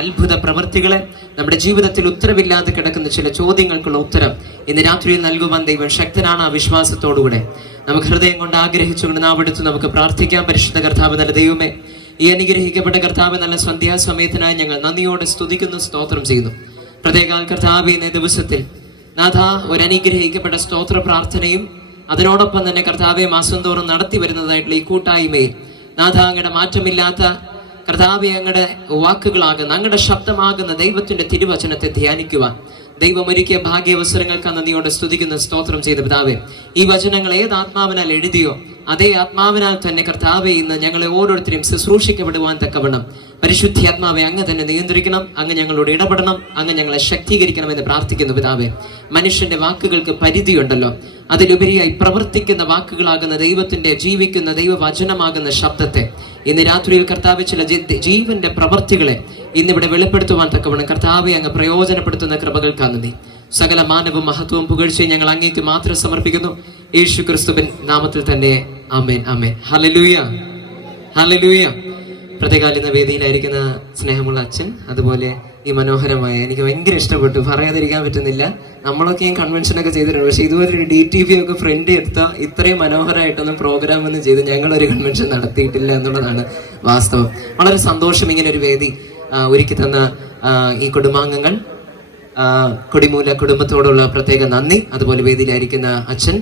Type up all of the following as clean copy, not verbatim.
അത്ഭുത പ്രവൃത്തികളെ നമ്മുടെ ജീവിതത്തിൽ ഉത്തരവില്ലാതെ കിടക്കുന്ന ചില ചോദ്യങ്ങൾക്കുള്ള ഉത്തരം ഇന്ന് രാത്രിയിൽ നൽകുവാൻ ദൈവം ശക്തനാണ്. ആ വിശ്വാസത്തോടുകൂടെ നമുക്ക് ഹൃദയം കൊണ്ട് ആഗ്രഹിച്ചുകൊണ്ട് നാവെടുത്ത് നമുക്ക് പ്രാർത്ഥിക്കാം. പരിശുദ്ധ കർത്താവ്, നല്ല ദൈവമേ, ഈ അനുഗ്രഹിക്കപ്പെട്ട കർത്താവ് നല്ല സന്ധ്യാസമയത്തിനായി ഞങ്ങൾ നന്ദിയോടെ സ്തുതിക്കുന്നു, സ്തോത്രം ചെയ്യുന്നു. പ്രത്യേക കർത്താവ് ഇന്നേ ദിവസത്തിൽ നാഥ ഒരു അനുഗ്രഹിക്കപ്പെട്ട സ്തോത്ര പ്രാർത്ഥനയും അതിനോടൊപ്പം തന്നെ കർത്താവെ മാസം തോറും നടത്തി വരുന്നതായിട്ടുള്ള ഈ കൂട്ടായ്മയിൽ നാഥ അങ്ങയുടെ മാറ്റമില്ലാത്ത കർത്താവെ അങ്ങയുടെ വാക്കുകളാകുന്ന അങ്ങയുടെ ശബ്ദമാകുന്ന ദൈവത്തിന്റെ തിരുവചനത്തെ ധ്യാനിക്കുവാൻ ദൈവം ഒരുക്കിയ ഭാഗ്യാവസരങ്ങൾക്ക് നന്ദിയോടെ സ്തുതിക്കുന്ന സ്തോത്രം ചെയ്ത പിതാവേ, ഈ വചനങ്ങൾ ഏത് ആത്മാവിനാൽ എഴുതിയോ അതേ ആത്മാവിനാൽ തന്നെ കർത്താവെ ഇന്ന് ഞങ്ങളെ ഓരോരുത്തരെയും ശുശ്രൂഷിക്കപ്പെടുവാൻ തക്കവണ്ണം പരിശുദ്ധാത്മാവെ അങ്ങ് തന്നെ നിയന്ത്രിക്കണം, അങ്ങ് ഞങ്ങളോട് ഇടപെടണം, അങ്ങ് ഞങ്ങളെ ശക്തീകരിക്കണമെന്ന് പ്രാർത്ഥിക്കുന്നു പിതാവേ. മനുഷ്യന്റെ വാക്കുകൾക്ക് പരിധിയുണ്ടല്ലോ, അതിലുപരിയായി പ്രവർത്തിക്കുന്ന വാക്കുകളാകുന്ന ദൈവത്തിന്റെ ജീവിക്കുന്ന ദൈവവചനമാകുന്ന ശബ്ദത്തെ ഇന്ന് രാത്രിയിൽ കർത്താവ് ചില ജീവന്റെ പ്രവർത്തികളെ ഇന്നിവിടെ വെളിപ്പെടുത്തുവാൻ തക്കവണ്ണം കർത്താവെ അങ്ങ് പ്രയോജനപ്പെടുത്തുന്ന കൃപകൾക്ക് നന്ദി. സകല മാനവും മഹത്വവും പുകഴ്ചയും ഞങ്ങൾ അങ്ങേക്ക് മാത്രം സമർപ്പിക്കുന്നു, യേശു ക്രിസ്തുവിൻ നാമത്തിൽ തന്നെ. ആമേൻ, ആമേൻ. Hallelujah, hallelujah. പ്രത്യേകാൽ ഇന്ന് വേദിയിലായിരിക്കുന്ന സ്നേഹമുള്ള അച്ഛൻ, അതുപോലെ ഈ മനോഹരമായ, എനിക്ക് ഭയങ്കര ഇഷ്ടപ്പെട്ടു, പറയാതിരിക്കാൻ പറ്റുന്നില്ല. നമ്മളൊക്കെയും കൺവെൻഷനൊക്കെ ചെയ്തിട്ടുണ്ട്, പക്ഷെ ഇതുപോലെ ഒരു DTV ഒക്കെ ഫ്രണ്ട് എടുത്ത ഇത്രയും മനോഹരമായിട്ടൊന്നും പ്രോഗ്രാം ഒന്നും ചെയ്ത് ഞങ്ങളൊരു കൺവെൻഷൻ നടത്തിയിട്ടില്ല എന്നുള്ളതാണ് വാസ്തവം. വളരെ സന്തോഷം ഇങ്ങനെ ഒരു വേദി ഒരുക്കി തന്ന ഈ കുടുംബാംഗങ്ങൾ, കൊടിമൂല കുടുംബത്തോടുള്ള പ്രത്യേക നന്ദി. അതുപോലെ വേദിയിലായിരിക്കുന്ന അച്ഛൻ,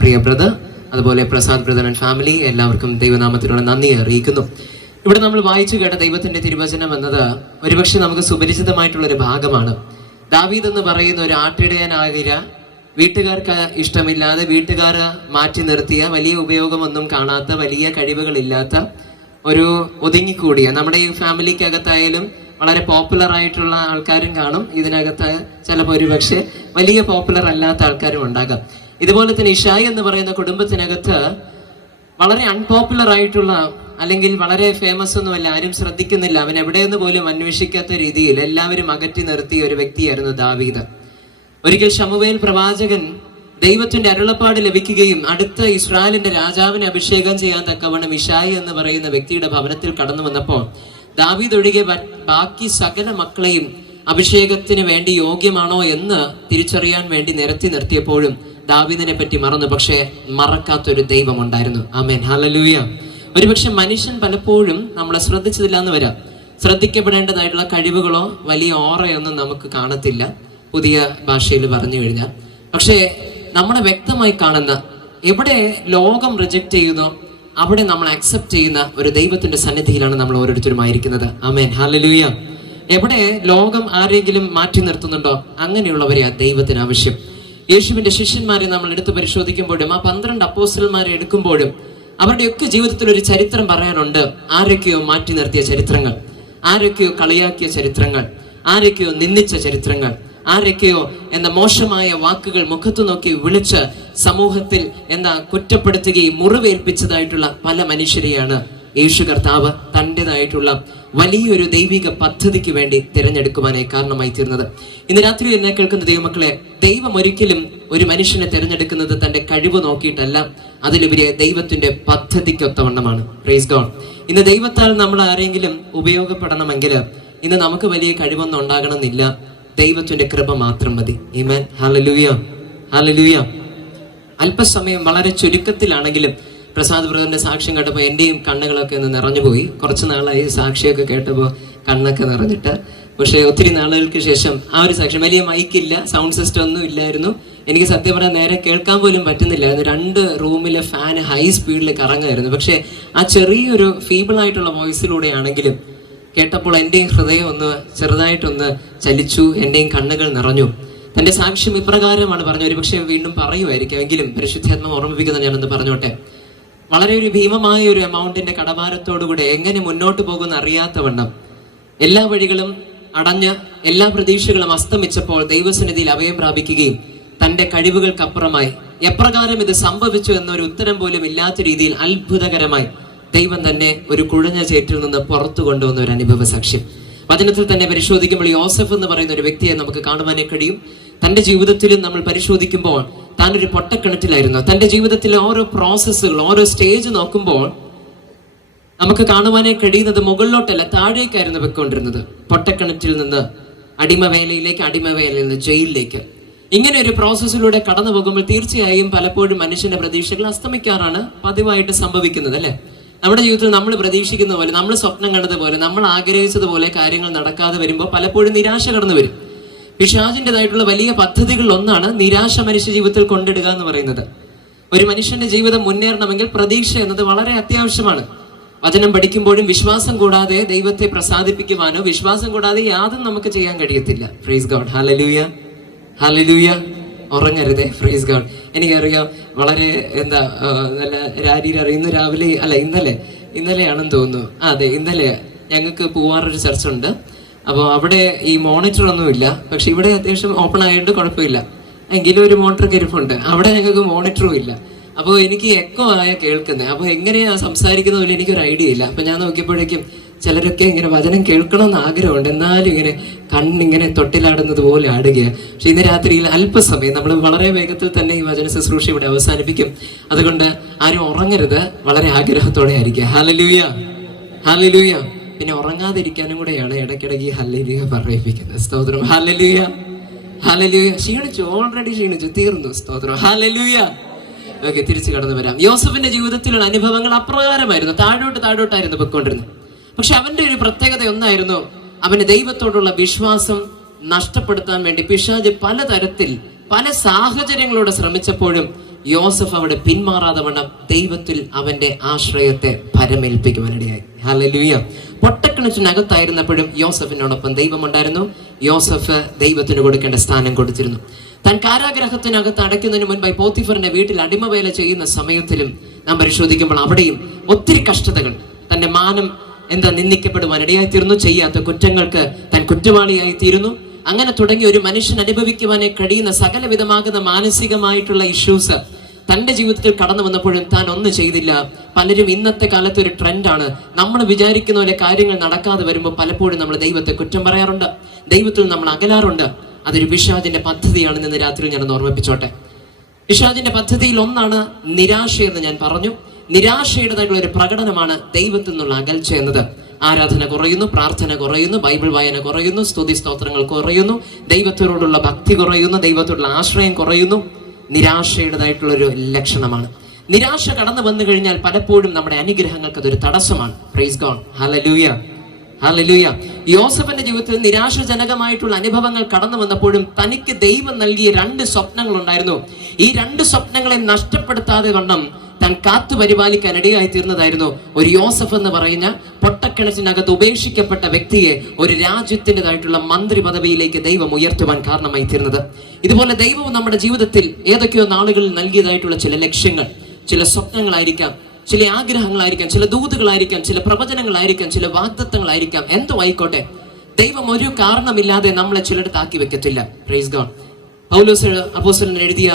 പ്രിയ ബ്രദർ, അതുപോലെ പ്രസാദ് ബ്രദർ ആൻഡ് ഫാമിലി, എല്ലാവർക്കും ദൈവനാമത്തിലുള്ള നന്ദി അറിയിക്കുന്നു. ഇവിടെ നമ്മൾ വായിച്ചു കേട്ട ദൈവത്തിന്റെ തിരുവചനം എന്നത് ഒരുപക്ഷെ നമുക്ക് സുപരിചിതമായിട്ടുള്ള ഒരു ഭാഗമാണ്. ദാവീദ് എന്ന് പറയുന്ന ഒരു ആട്ടിടയനാകില്ല, വീട്ടുകാർക്ക് ഇഷ്ടമില്ലാതെ വീട്ടുകാർ മാറ്റി നിർത്തിയ, വലിയ ഉപയോഗമൊന്നും കാണാത്ത, വലിയ കഴിവുകളില്ലാത്ത ഒരു ഒതുങ്ങിക്കൂടിയ, നമ്മുടെ ഈ ഫാമിലിക്കകത്തായാലും വളരെ പോപ്പുലർ ആയിട്ടുള്ള ആൾക്കാരും കാണും, ഇതിനകത്ത് ചിലപ്പോൾ ഒരുപക്ഷെ വലിയ പോപ്പുലർ അല്ലാത്ത ആൾക്കാരും ഉണ്ടാകാം. ഇതുപോലെ തന്നെ ഇഷായി എന്ന് പറയുന്ന കുടുംബത്തിനകത്ത് വളരെ അൺപോപ്പുലർ ആയിട്ടുള്ള, അല്ലെങ്കിൽ വളരെ ഫേമസ് ഒന്നുമല്ല, ആരും ശ്രദ്ധിക്കുന്നില്ല, അവൻ എവിടെയെന്ന് പോലും അന്വേഷിക്കാത്ത രീതിയിൽ എല്ലാവരും അകറ്റി നിർത്തിയ ഒരു വ്യക്തിയായിരുന്നു ദാവീദ്. ഒരിക്കൽ ശമൂവേൽ പ്രവാചകൻ ദൈവത്തിന്റെ അരുളപ്പാട് ലഭിക്കുകയും അടുത്ത ഇസ്രായേലിന്റെ രാജാവിനെ അഭിഷേകം ചെയ്യാൻ തക്കവണ്ണം ഇഷായി എന്ന് പറയുന്ന വ്യക്തിയുടെ ഭവനത്തിൽ കടന്നു വന്നപ്പോൾ ദാവീദ് ഒഴികെ ബാക്കി സകല മക്കളെയും അഭിഷേകത്തിന് വേണ്ടി യോഗ്യമാണോ എന്ന് തിരിച്ചറിയാൻ വേണ്ടി നിരത്തി നിർത്തിയപ്പോഴും ദാവീദിനെ പറ്റി മറന്നു. പക്ഷേ മറക്കാത്തൊരു ദൈവം ഉണ്ടായിരുന്നു. ആമേൻ, ഹല്ലേലൂയ. ഒരുപക്ഷെ മനുഷ്യൻ പലപ്പോഴും നമ്മളെ ശ്രദ്ധിച്ചതില്ല എന്ന് വരാം. ശ്രദ്ധിക്കപ്പെടേണ്ടതായിട്ടുള്ള കഴിവുകളോ വലിയ ഓറയൊന്നും നമുക്ക് കാണത്തില്ല, പുതിയ ഭാഷയിൽ പറഞ്ഞു കഴിഞ്ഞാൽ. പക്ഷേ നമ്മളെ വ്യക്തമായി കാണുന്ന, എവിടെ ലോകം റിജക്റ്റ് ചെയ്യുന്നോ അവിടെ നമ്മൾ അക്സെപ്റ്റ് ചെയ്യുന്ന ഒരു ദൈവത്തിന്റെ സന്നിധിയിലാണ് നമ്മൾ ഓരോരുത്തരും ആയിരിക്കുന്നത്. ആമേൻ, ഹല്ലേലൂയ. എവിടെ ലോകം ആരെങ്കിലും മാറ്റി നിർത്തുന്നുണ്ടോ അങ്ങനെയുള്ളവരെ ആ ദൈവത്തിന് ആവശ്യം. യേശുവിന്റെ ശിഷ്യന്മാരെ നമ്മൾ എടുത്ത് പരിശോധിക്കുമ്പോഴും ആ 12 അപ്പോസ്തലന്മാരെ എടുക്കുമ്പോഴും അവരുടെയൊക്കെ ജീവിതത്തിൽ ഒരു ചരിത്രം പറയാനുണ്ട്. ആരൊക്കെയോ മാറ്റി നിർത്തിയ ചരിത്രങ്ങൾ, ആരൊക്കെയോ കളിയാക്കിയ ചരിത്രങ്ങൾ, ആരൊക്കെയോ നിന്ദിച്ച ചരിത്രങ്ങൾ, ആരൊക്കെയോ എന്ന മോശമായ വാക്കുകൾ മുഖത്തു നോക്കി വിളിച്ച് സമൂഹത്തിൽ കുറ്റപ്പെടുത്തുകയും മുറിവേൽപ്പിച്ചതായിട്ടുള്ള പല മനുഷ്യരെയാണ് യേശു കർത്താവ് തൻ്റെതായിട്ടുള്ള വലിയൊരു ദൈവിക പദ്ധതിക്ക് വേണ്ടി തിരഞ്ഞെടുക്കുവാനായി കാരണമായി തീർന്നത്. ഇന്ന് രാത്രി എന്നെ കേൾക്കുന്ന ദൈവമക്കളെ, ദൈവം ഒരിക്കലും ഒരു മനുഷ്യനെ തിരഞ്ഞെടുക്കുന്നത് തന്റെ കഴിവ് നോക്കിയിട്ടല്ല, അതിലുപരി ദൈവത്തിന്റെ പദ്ധതിക്കൊത്തവണ്ണമാണ്. Praise God. ഇന്ന് ദൈവത്താൽ നമ്മൾ ആരെങ്കിലും ഉപയോഗപ്പെടണമെങ്കിൽ ഇന്ന് നമുക്ക് വലിയ കഴിവൊന്നും ഉണ്ടാകണമെന്നില്ല, ദൈവത്തിന്റെ കൃപ മാത്രം മതി. ആമേൻ, ഹല്ലേലൂയ, ഹല്ലേലൂയ. അല്പസമയം വളരെ ചുരുക്കത്തിലാണെങ്കിലും പ്രസാദ് ബ്രദറിന്റെ സാക്ഷ്യം കേട്ടപ്പോൾ എന്റെയും കണ്ണുകളൊക്കെ ഒന്ന് നിറഞ്ഞുപോയി. കുറച്ച് നാളായി സാക്ഷിയൊക്കെ കേട്ടപ്പോൾ കണ്ണൊക്കെ നിറഞ്ഞിട്ട്. പക്ഷെ ഒത്തിരി നാളുകൾക്ക് ശേഷം ആ ഒരു സാക്ഷ്യം, വലിയ മൈക്കില്ല, സൗണ്ട് സിസ്റ്റം ഒന്നും ഇല്ലായിരുന്നു, എനിക്ക് സത്യം പറയാൻ നേരെ കേൾക്കാൻ പോലും പറ്റുന്നില്ലായിരുന്നു. 2 റൂമിലെ ഫാൻ ഹൈ സ്പീഡിൽ കറങ്ങായിരുന്നു. പക്ഷെ ആ ചെറിയൊരു ഫീബിൾ ആയിട്ടുള്ള വോയിസിലൂടെ ആണെങ്കിലും കേട്ടപ്പോൾ എന്റെയും ഹൃദയം ഒന്ന് ചെറുതായിട്ടൊന്ന് ചലിച്ചു, എന്റെയും കണ്ണുകൾ നിറഞ്ഞു. തന്റെ സാക്ഷ്യം ഇപ്രകാരമാണ് പറഞ്ഞു. ഒരുപക്ഷെ വീണ്ടും പറയുമായിരിക്കും, എങ്കിലും പരിശുദ്ധാത്മ ഓർമ്മിപ്പിക്കുന്ന ഞാനൊന്ന് പറഞ്ഞോട്ടെ. വളരെ ഒരു ഭീമമായ ഒരു എമൗണ്ടിന്റെ കടഭാരത്തോടുകൂടെ എങ്ങനെ മുന്നോട്ട് പോകുന്ന അറിയാത്തവണ്ണം എല്ലാ വഴികളും അടഞ്ഞ് എല്ലാ പ്രതീക്ഷകളും അസ്തമിച്ചപ്പോൾ ദൈവസന്നിധിയിൽ അഭയം പ്രാപിക്കുകയും തന്റെ കഴിവുകൾക്കപ്പുറമായി എപ്രകാരം ഇത് സംഭവിച്ചു എന്നൊരു ഉത്തരം പോലും ഇല്ലാത്ത രീതിയിൽ അത്ഭുതകരമായി ദൈവം തന്നെ ഒരു കുഴഞ്ഞ ചേറ്റിൽ നിന്ന് പുറത്തു കൊണ്ടുവന്ന ഒരു അനുഭവ സാക്ഷ്യം. വചനത്തിൽ തന്നെ പരിശോധിക്കുമ്പോൾ യോസഫ് എന്ന് പറയുന്ന ഒരു വ്യക്തിയെ നമുക്ക് കാണുവാനേ കഴിയും. തന്റെ ജീവിതത്തിലും നമ്മൾ പരിശോധിക്കുമ്പോൾ താനൊരു പൊട്ടക്കിണറ്റിലായിരുന്നു. തന്റെ ജീവിതത്തിലെ ഓരോ പ്രോസസ്സുകൾ, ഓരോ സ്റ്റേജ് നോക്കുമ്പോൾ നമുക്ക് കാണുവാനേ കഴിയുന്നത് മുകളിലോട്ടല്ല, താഴേക്കായിരുന്നു വെക്കൊണ്ടിരുന്നത്. പൊട്ടക്കിണറ്റിൽ നിന്ന് അടിമവേലയിലേക്ക്, അടിമവേലയിൽ നിന്ന് ജയിലിലേക്ക്. ഇങ്ങനെ ഒരു പ്രോസസ്സിലൂടെ കടന്നു പോകുമ്പോൾ തീർച്ചയായും പലപ്പോഴും മനുഷ്യന്റെ പ്രതീക്ഷകൾ അസ്തമിക്കാറാണ് പതിവായിട്ട് സംഭവിക്കുന്നത്, അല്ലെ? നമ്മുടെ ജീവിതത്തിൽ നമ്മൾ പ്രതീക്ഷിക്കുന്ന പോലെ, നമ്മൾ സ്വപ്നം കണ്ടതുപോലെ, നമ്മൾ ആഗ്രഹിച്ചതുപോലെ കാര്യങ്ങൾ നടക്കാതെ വരുമ്പോൾ പലപ്പോഴും നിരാശ കടന്നു വരും. പിശാചിൻ്റെതായിട്ടുള്ള വലിയ പദ്ധതികളിൽ ഒന്നാണ് നിരാശ മനുഷ്യ ജീവിതത്തിൽ കൊണ്ടിടുക എന്ന് പറയുന്നത്. ഒരു മനുഷ്യന്റെ ജീവിതം മുന്നേറണമെങ്കിൽ പ്രതീക്ഷ എന്നത് വളരെ അത്യാവശ്യമാണ്. വചനം പഠിക്കുമ്പോഴും വിശ്വാസം കൂടാതെ ദൈവത്തെ പ്രസാദിപ്പിക്കുവാനോ വിശ്വാസം കൂടാതെ യാതൊന്നും നമുക്ക് ചെയ്യാൻ കഴിയത്തില്ല. Praise God, hallelujah, hallelujah. ഉറങ്ങരുതേ, പ്രൈസ് ഗോഡ്. എനിക്കറിയാം, വളരെ നല്ല രാരിയിൽ അറിയുന്ന രാവിലെ അല്ല, ഇന്നലെയാണെന്ന് തോന്നുന്നു. അതെ, ഇന്നലെ ഞങ്ങൾക്ക് പൂവാറൊരു ചർച്ചുണ്ട്. അപ്പോൾ അവിടെ ഈ മോണിറ്റർ ഒന്നും ഇല്ല. പക്ഷെ ഇവിടെ അത്യാവശ്യം ഓപ്പൺ ആയതുകൊണ്ട് കുഴപ്പമില്ല. എങ്കിലും ഒരു മോണിറ്റർ ഇരിപ്പുണ്ട്. അവിടെ ഞങ്ങൾക്ക് മോണിറ്ററും ഇല്ല. അപ്പോൾ എനിക്ക് എക്കോ ആയ കേൾക്കുന്നത്. അപ്പോൾ എങ്ങനെയാ സംസാരിക്കുന്ന പോലെ എനിക്കൊരു ഐഡിയ ഇല്ല. അപ്പം ഞാൻ നോക്കിയപ്പോഴേക്കും ചിലരൊക്കെ ഇങ്ങനെ വചനം കേൾക്കണമെന്ന് ആഗ്രഹമുണ്ട്, എന്നാലും ഇങ്ങനെ കണ്ണിങ്ങനെ തൊട്ടിലാടുന്നത് പോലെ ആടുകയാണ്. പക്ഷെ ഇന്ന് രാത്രിയിൽ അല്പസമയം നമ്മൾ വളരെ വേഗത്തിൽ തന്നെ ഈ വചന ശുശ്രൂഷ ഇവിടെ അവസാനിപ്പിക്കും. അതുകൊണ്ട് ആരും ഉറങ്ങരുത്, വളരെ ആഗ്രഹത്തോടെ ആയിരിക്കുക. Hallelujah, hallelujah. പിന്നെ ഉറങ്ങാതിരിക്കാനും കൂടെയാണ് ഇടയ്ക്കിടയ്ക്ക് ഹല്ലേലൂയ പറയിപ്പിക്കുന്നത്. സ്തോത്രം, ഹല്ലേലൂയ, ഹല്ലേലൂയ. ക്ഷീണിച്ചു, ഓൾറെഡി ക്ഷീണിച്ചു, തീർന്നു. സ്തോത്രം, ഹല്ലേലൂയ. ഓക്കെ, തിരിച്ചു കടന്നു വരാം. യോസഫിന്റെ ജീവിതത്തിലുള്ള അനുഭവങ്ങൾ അപ്രകാരമായിരുന്നു. താഴോട്ടായിരുന്നു പൊയ്ക്കൊണ്ടിരുന്നത്. പക്ഷെ അവന്റെ ഒരു പ്രത്യേകത ഒന്നായിരുന്നു, അവന് ദൈവത്തോടുള്ള വിശ്വാസം നഷ്ടപ്പെടുത്താൻ വേണ്ടി പിശാച് പലതരത്തിൽ പല സാഹചര്യങ്ങളോട് ശ്രമിച്ചപ്പോഴും യോസഫ് അവിടെ പിന്മാറാതെ വണ്ണം ദൈവത്തിൽ അവന്റെ ആശ്രയത്തെ പരമേൽപ്പിക്കുവാനിടയായി. ഹല്ലേലൂയ. പൊട്ടക്കിണറ്റിനകത്തായിരുന്നപ്പോഴും യോസഫിനോടൊപ്പം ദൈവമുണ്ടായിരുന്നു. യോസഫ് ദൈവത്തിന് കൊടുക്കേണ്ട സ്ഥാനം കൊടുത്തിരുന്നു. താൻ കാരാഗ്രഹത്തിനകത്ത് അടയ്ക്കുന്നതിന് മുൻപായി പോത്തിഫറിന്റെ വീട്ടിൽ അടിമവേല ചെയ്യുന്ന സമയത്തിലും നാം പരിശോധിക്കുമ്പോൾ അവിടെയും ഒത്തിരി കഷ്ടതകൾ, തന്റെ മാനം നിന്ദിക്കപ്പെടുവാൻ ഇടയായിത്തീരുന്നു. ചെയ്യാത്ത കുറ്റങ്ങൾക്ക് താൻ കുറ്റവാളിയായി തീരുന്നു. അങ്ങനെ തുടങ്ങി ഒരു മനുഷ്യൻ അനുഭവിക്കുവാനേ കഴിയുന്ന സകലവിധമാകുന്ന മാനസികമായിട്ടുള്ള ഇഷ്യൂസ് തന്റെ ജീവിതത്തിൽ കടന്നു വന്നപ്പോഴും താൻ ഒന്നും ചെയ്തില്ല. പലരും ഇന്നത്തെ കാലത്ത് ഒരു ട്രെൻഡാണ്, നമ്മൾ വിചാരിക്കുന്ന പോലെ കാര്യങ്ങൾ നടക്കാതെ വരുമ്പോൾ പലപ്പോഴും നമ്മൾ ദൈവത്തെ കുറ്റം പറയാറുണ്ട്, ദൈവത്തിൽ നമ്മൾ അകലാറുണ്ട്. അതൊരു പിശാചിന്റെ പദ്ധതിയാണെന്ന് ഇന്ന് രാത്രി ഞാൻ ഓർമ്മിപ്പിച്ചോട്ടെ. പിശാചിന്റെ പദ്ധതിയിൽ ഒന്നാണ് നിരാശയെന്ന് ഞാൻ പറഞ്ഞു. നിരാശയുടേതായിട്ടുള്ള ഒരു പ്രകടനമാണ് ദൈവത്തിൽ നിന്നുള്ള അകൽച്ച എന്നത്. ആരാധന കുറയുന്നു, പ്രാർത്ഥന കുറയുന്നു, ബൈബിൾ വായന കുറയുന്നു, സ്തുതി സ്തോത്രങ്ങൾ കുറയുന്നു, ദൈവത്തോടുള്ള ഭക്തി കുറയുന്നു, ദൈവത്തോടുള്ള ആശ്രയം കുറയുന്നു. നിരാശയുടേതായിട്ടുള്ളൊരു ലക്ഷണമാണ്. നിരാശ കടന്നു വന്നു കഴിഞ്ഞാൽ പലപ്പോഴും നമ്മുടെ അനുഗ്രഹങ്ങൾക്ക് അതൊരു തടസ്സമാണ്. Praise God, hallelujah, hallelujah. യോസഫിന്റെ ജീവിതത്തിൽ നിരാശജനകമായിട്ടുള്ള അനുഭവങ്ങൾ കടന്നു വന്നപ്പോഴും തനിക്ക് ദൈവം നൽകിയ 2 സ്വപ്നങ്ങൾ ഉണ്ടായിരുന്നു. ഈ 2 സ്വപ്നങ്ങളെ നഷ്ടപ്പെടുത്താതെ വണ്ണം താൻ കാത്തു പരിപാലിക്കാൻ ഇടയായി തീർന്നതായിരുന്നു ഒരു യോസഫ് എന്ന് പറയുന്ന പൊട്ടക്കിണറ്റിനകത്ത് ഉപേക്ഷിക്കപ്പെട്ട വ്യക്തിയെ ഒരു രാജ്യത്തിൻ്റെതായിട്ടുള്ള മന്ത്രി പദവിയിലേക്ക് ദൈവം ഉയർത്തുവാൻ കാരണമായി തീർന്നത്. ഇതുപോലെ ദൈവവും നമ്മുടെ ജീവിതത്തിൽ ഏതൊക്കെയോ നാളുകളിൽ നൽകിയതായിട്ടുള്ള ചില ലക്ഷ്യങ്ങൾ, ചില സ്വപ്നങ്ങളായിരിക്കാം, ചില ആഗ്രഹങ്ങളായിരിക്കാം, ചില ദൂതുകളായിരിക്കാം, ചില പ്രവചനങ്ങളായിരിക്കാം, ചില വാഗ്ദത്തങ്ങളായിരിക്കാം, എന്തോ ആയിക്കോട്ടെ, ദൈവം ഒരു കാരണമില്ലാതെ നമ്മളെ ചിലടത്താക്കി വെക്കത്തില്ല. Praise God. പൗലോസ് അപ്പോസ്തലൻ എഴുതിയ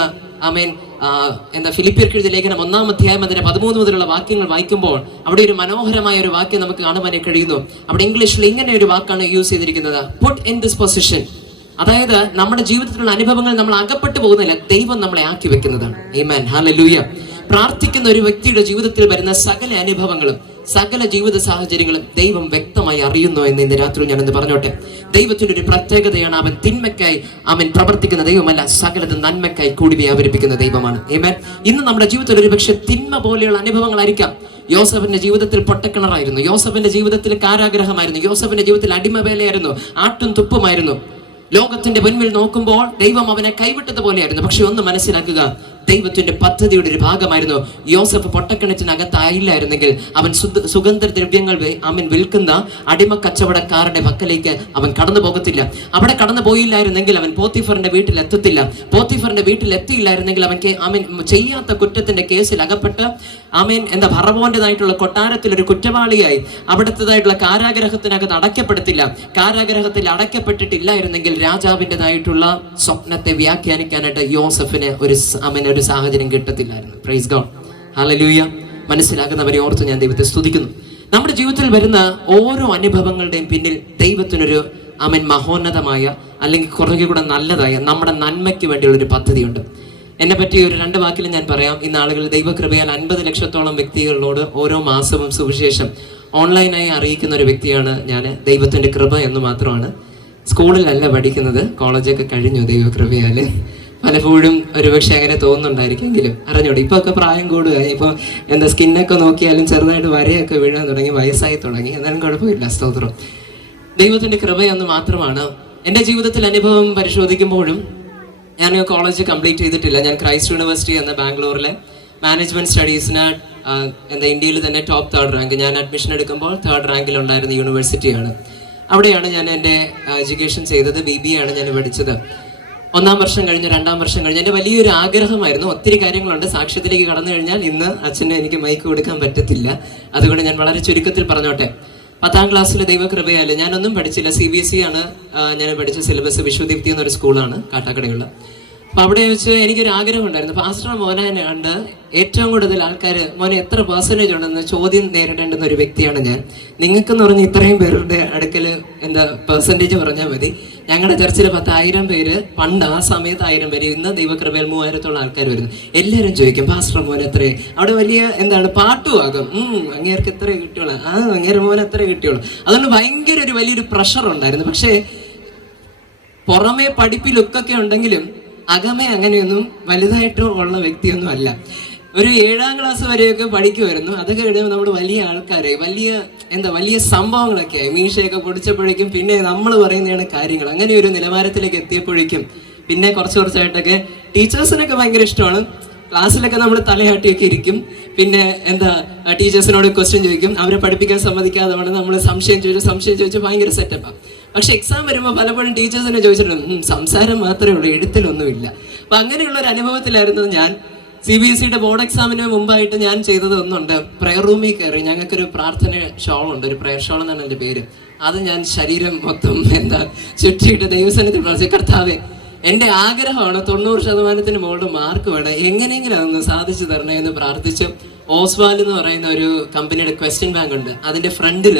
ഫിലിപ്പിയർക്ക് എഴുതിയ ലേഖനം 1-ാം അധ്യായം അതിന്റെ 13 മുതലുള്ള വാക്യങ്ങൾ വായിക്കുമ്പോൾ അവിടെ ഒരു മനോഹരമായ ഒരു വാക്യം നമുക്ക് കാണുവാൻ കഴിയുന്നു. അവിടെ ഇംഗ്ലീഷിൽ ഇങ്ങനെ ഒരു വാക്കാണ് യൂസ് ചെയ്തിരിക്കുന്നത്, പുട്ട് ഇൻ ദിസ് പൊസിഷൻ. അതായത് നമ്മുടെ ജീവിതത്തിലുള്ള അനുഭവങ്ങൾ നമ്മൾ അകപ്പെട്ടു പോകുന്നില്ല, ദൈവം നമ്മളെ ആക്കി വെക്കുന്നതാണ്. ആമേൻ, ഹല്ലേലൂയ. പ്രാർത്ഥിക്കുന്ന ഒരു വ്യക്തിയുടെ ജീവിതത്തിൽ വരുന്ന സകല അനുഭവങ്ങളും സകല ജീവിത സാഹചര്യങ്ങളും ദൈവം വ്യക്തമായി അറിയുന്നു എന്ന് ഇന്ന് രാത്രി ഞാനെന്ന് പറഞ്ഞോട്ടെ. ദൈവത്തിന്റെ ഒരു പ്രത്യേകതയാണ്, അവൻ തിന്മയ്ക്കായി അവൻ പ്രവർത്തിക്കുന്ന ദൈവമല്ല, സകലത് നന്മയ്ക്കായി കൂടി വ്യാപരിപ്പിക്കുന്ന ദൈവമാണ്. ആമേൻ. ഇന്ന് നമ്മുടെ ജീവിതത്തിൽ ഒരു പക്ഷേ തിന്മ പോലെയുള്ള അനുഭവങ്ങളായിരിക്കാം. യോസഫിന്റെ ജീവിതത്തിൽ പൊട്ടക്കിണറായിരുന്നു, യോസഫിന്റെ ജീവിതത്തിൽ കാരാഗ്രഹമായിരുന്നു, യോസഫിന്റെ ജീവിതത്തിൽ അടിമവേലയായിരുന്നു, ആട്ടും തുപ്പുമായിരുന്നു. ലോകത്തിന്റെ മുൻപിൽ നോക്കുമ്പോൾ ദൈവം അവനെ കൈവിട്ടതുപോലെയായിരുന്നു. പക്ഷെ ഒന്ന് മനസ്സിലാക്കുക, ദൈവത്തിന്റെ പദ്ധതിയുടെ ഒരു ഭാഗമായിരുന്നു. യോസഫ് പൊട്ടക്കിണറ്റിനകത്തായില്ലായിരുന്നെങ്കിൽ അവൻ സുഗന്ധദ്രവ്യങ്ങൾ അവൻ വിൽക്കുന്ന അടിമ കച്ചവടക്കാരുടെ പക്കലേക്ക് അവൻ കടന്നു പോകത്തില്ല. അവിടെ കടന്നു പോയില്ലായിരുന്നെങ്കിൽ അവൻ പോത്തിഫറിന്റെ വീട്ടിൽ എത്തത്തില്ല. പോത്തിഫറിന്റെ വീട്ടിൽ എത്തിയില്ലായിരുന്നെങ്കിൽ അവൻ ചെയ്യാത്ത കുറ്റത്തിന്റെ കേസിൽ അകപ്പെട്ട് ഫറവോന്റേതായിട്ടുള്ള കൊട്ടാരത്തിൽ ഒരു കുറ്റവാളിയായി അവിടുത്തേതായിട്ടുള്ള കാരാഗ്രഹത്തിനകത്ത് അടയ്ക്കപ്പെടത്തില്ല. കാരാഗ്രഹത്തിൽ അടയ്ക്കപ്പെട്ടിട്ടില്ലായിരുന്നെങ്കിൽ രാജാവിൻ്റെതായിട്ടുള്ള സ്വപ്നത്തെ വ്യാഖ്യാനിക്കാനായിട്ട് യോസഫിന് ഒരു സാഹചര്യം കിട്ടത്തില്ലായിരുന്നു. Praise God, hallelujah. മനസ്സിലാക്കുന്നവരെ ഓർത്ത് ഞാൻ ദൈവത്തെ സ്തുതിക്കുന്നു. നമ്മുടെ ജീവിതത്തിൽ വരുന്ന ഓരോ അനുഭവങ്ങളുടെയും പിന്നിൽ ദൈവത്തിനൊരു മഹോന്നതമായ അല്ലെങ്കിൽ കുറേ കൂടെ നല്ലതായ നമ്മുടെ നന്മയ്ക്ക് വേണ്ടിയുള്ള ഒരു പദ്ധതിയുണ്ട്. എന്നെ പറ്റി ഒരു 2 വാക്കിൽ ഞാൻ പറയാം. ഇന്ന് ആളുകൾ ദൈവകൃപയാൽ 50 ലക്ഷത്തോളം വ്യക്തികളോട് ഓരോ മാസവും സുവിശേഷം ഓൺലൈനായി അറിയിക്കുന്ന ഒരു വ്യക്തിയാണ് ഞാൻ. ദൈവത്തിൻ്റെ കൃപ എന്ന് മാത്രമാണ്. സ്കൂളിലല്ല പഠിക്കുന്നത്, കോളേജൊക്കെ കഴിഞ്ഞു ദൈവകൃപയാൽ. പലപ്പോഴും ഒരുപക്ഷെ അങ്ങനെ തോന്നുന്നുണ്ടായിരിക്കുമെങ്കിലും അറിഞ്ഞൂടെ. ഇപ്പോൾ ഒക്കെ പ്രായം കൂടുക, ഇപ്പോൾ എന്താ സ്കിന്നൊക്കെ നോക്കിയാലും ചെറുതായിട്ട് വരയൊക്കെ വീഴാൻ തുടങ്ങി, വയസ്സായി തുടങ്ങി. എന്നാലും കുഴപ്പമില്ല, സ്തോത്രം. ദൈവത്തിൻ്റെ കൃപയെന്ന് മാത്രമാണ്. എൻ്റെ ജീവിതത്തിൽ അനുഭവം പരിശോധിക്കുമ്പോഴും ഞാൻ കോളേജ് കംപ്ലീറ്റ് ചെയ്തിട്ടില്ല. ഞാൻ ക്രൈസ്റ്റ് യൂണിവേഴ്സിറ്റി എന്ന ബാംഗ്ലൂരിലെ മാനേജ്മെൻറ്റ് സ്റ്റഡീസിന് ഇന്ത്യയിൽ തന്നെ ടോപ്പ് 3rd റാങ്ക്. ഞാൻ അഡ്മിഷൻ എടുക്കുമ്പോൾ 3rd റാങ്കിലുണ്ടായിരുന്ന യൂണിവേഴ്സിറ്റിയാണ്. അവിടെയാണ് ഞാൻ എൻ്റെ എഡ്യൂക്കേഷൻ ചെയ്തത്. BBA ആണ് ഞാൻ പഠിച്ചത്. 1ാം വർഷം കഴിഞ്ഞ് 2ാം വർഷം കഴിഞ്ഞ് എൻ്റെ വലിയൊരു ആഗ്രഹമായിരുന്നു. ഒത്തിരി കാര്യങ്ങളുണ്ട്. സാക്ഷ്യത്തിലേക്ക് കടന്നു കഴിഞ്ഞാൽ ഇന്ന് അച്ഛനെ എനിക്ക് മൈക്ക് കൊടുക്കാൻ പറ്റത്തില്ല. അതുകൊണ്ട് ഞാൻ വളരെ ചുരുക്കത്തിൽ പറഞ്ഞോട്ടെ. 10ാം ക്ലാസ്സിൽ ദൈവകൃപയാൽ ഞാനൊന്നും പഠിച്ചില്ല. CBSE ആണ് ഞാൻ പഠിച്ച സിലബസ്. വിശ്വദീപ്തി എന്നൊരു സ്കൂളാണ് കാട്ടാക്കടയുള്ള. അപ്പോൾ അവിടെ വെച്ച് എനിക്കൊരു ആഗ്രഹം ഉണ്ടായിരുന്നു. പാസ്റ്റർ മോനെ കണ്ട് ഏറ്റവും കൂടുതൽ ആൾക്കാർ മോനെ എത്ര പെർസെൻറ്റേജ് ഉണ്ടെന്ന് ചോദ്യം നേരിടേണ്ടുന്ന ഒരു വ്യക്തിയാണ് ഞാൻ. നിങ്ങൾക്കെന്ന് പറഞ്ഞാൽ ഇത്രയും പേരുടെ അടുക്കൽ എന്താ പെർസെൻറ്റേജ് പറഞ്ഞാൽ മതി. ഞങ്ങളുടെ ചർച്ചിൽ 10,000 പേര്, പണ്ട് ആ സമയത്ത് 1000 പേര്, ഇന്ന് ദൈവകൃപയിൽ 3000-ഓളം ആൾക്കാർ വരുന്നു. എല്ലാവരും ചോദിക്കും പാസ്റ്റർ മോനെ എത്ര. അവിടെ വലിയ എന്താണ് പാട്ടുമാകും, അങ്ങേർക്ക് എത്ര കിട്ടിയോളൂ, അങ്ങേരെ മോനെ എത്ര കിട്ടിയോളൂ. അതുകൊണ്ട് ഭയങ്കര ഒരു വലിയൊരു പ്രഷർ ഉണ്ടായിരുന്നു. പക്ഷേ പുറമേ പഠിപ്പിലൊക്കെ ഉണ്ടെങ്കിലും അകമേ അങ്ങനെയൊന്നും വലുതായിട്ട് ഉള്ള വ്യക്തിയൊന്നും അല്ല. ഒരു 7ാം ക്ലാസ് വരെയൊക്കെ പഠിക്കുമായിരുന്നു. അതൊക്കെ കഴിയുമ്പോൾ നമ്മൾ വലിയ ആൾക്കാരായി, വലിയ സംഭവങ്ങളൊക്കെ ആയി. മീശയൊക്കെ പൊടിച്ചപ്പോഴേക്കും പിന്നെ നമ്മൾ പറയുന്നതാണ് കാര്യങ്ങൾ. അങ്ങനെ ഒരു നിലവാരത്തിലേക്ക് എത്തിയപ്പോഴേക്കും പിന്നെ കുറച്ചായിട്ടൊക്കെ ടീച്ചേഴ്സിനൊക്കെ ഭയങ്കര ഇഷ്ടമാണ്. ക്ലാസ്സിലൊക്കെ നമ്മൾ തലയാട്ടിയൊക്കെ ഇരിക്കും. പിന്നെ ടീച്ചേഴ്സിനോട് ക്വസ്റ്റ്യൻ ചോദിക്കും. അവരെ പഠിപ്പിക്കാൻ സമ്മതിക്കാതെ നമ്മൾ സംശയം ചോദിച്ചു ഭയങ്കര സെറ്റപ്പാണ്. പക്ഷെ എക്സാം വരുമ്പോൾ പലപ്പോഴും ടീച്ചേഴ്സിനെ ചോദിച്ചിട്ടുണ്ട്, സംസാരം മാത്രമേ ഉള്ളൂ, എഴുത്തിലൊന്നുമില്ല. അപ്പം അങ്ങനെയുള്ള ഒരു അനുഭവത്തിലായിരുന്നു ഞാൻ. CBSEയുടെ ബോർഡ് എക്സാമിന് മുമ്പായിട്ട് ഞാൻ ചെയ്തത് ഒന്നുണ്ട്. പ്രെയർ റൂമിൽ കയറി. ഞങ്ങൾക്കൊരു പ്രാർത്ഥന ഷോളുണ്ട്, ഒരു പ്രെയർ ഷോൾ എന്നാണ് എൻ്റെ പേര്. അത് ഞാൻ ശരീരം മൊത്തം ചുറ്റിയിട്ട് ദൈവസന്നിധിയിൽ പ്രാർത്ഥിച്ചു, കർത്താവേ എൻ്റെ ആഗ്രഹമാണ് 90% മുകളിൽ മാർക്ക് വേണം, എങ്ങനെയെങ്കിലും അതൊന്ന് സാധിച്ചു തരണേ എന്ന് പ്രാർത്ഥിച്ചു. ഓസ്വാൽ എന്ന് പറയുന്ന ഒരു കമ്പനിയുടെ ക്വസ്റ്റ്യൻ ബാങ്ക് ഉണ്ട്. അതിൻ്റെ ഫ്രണ്ടിൽ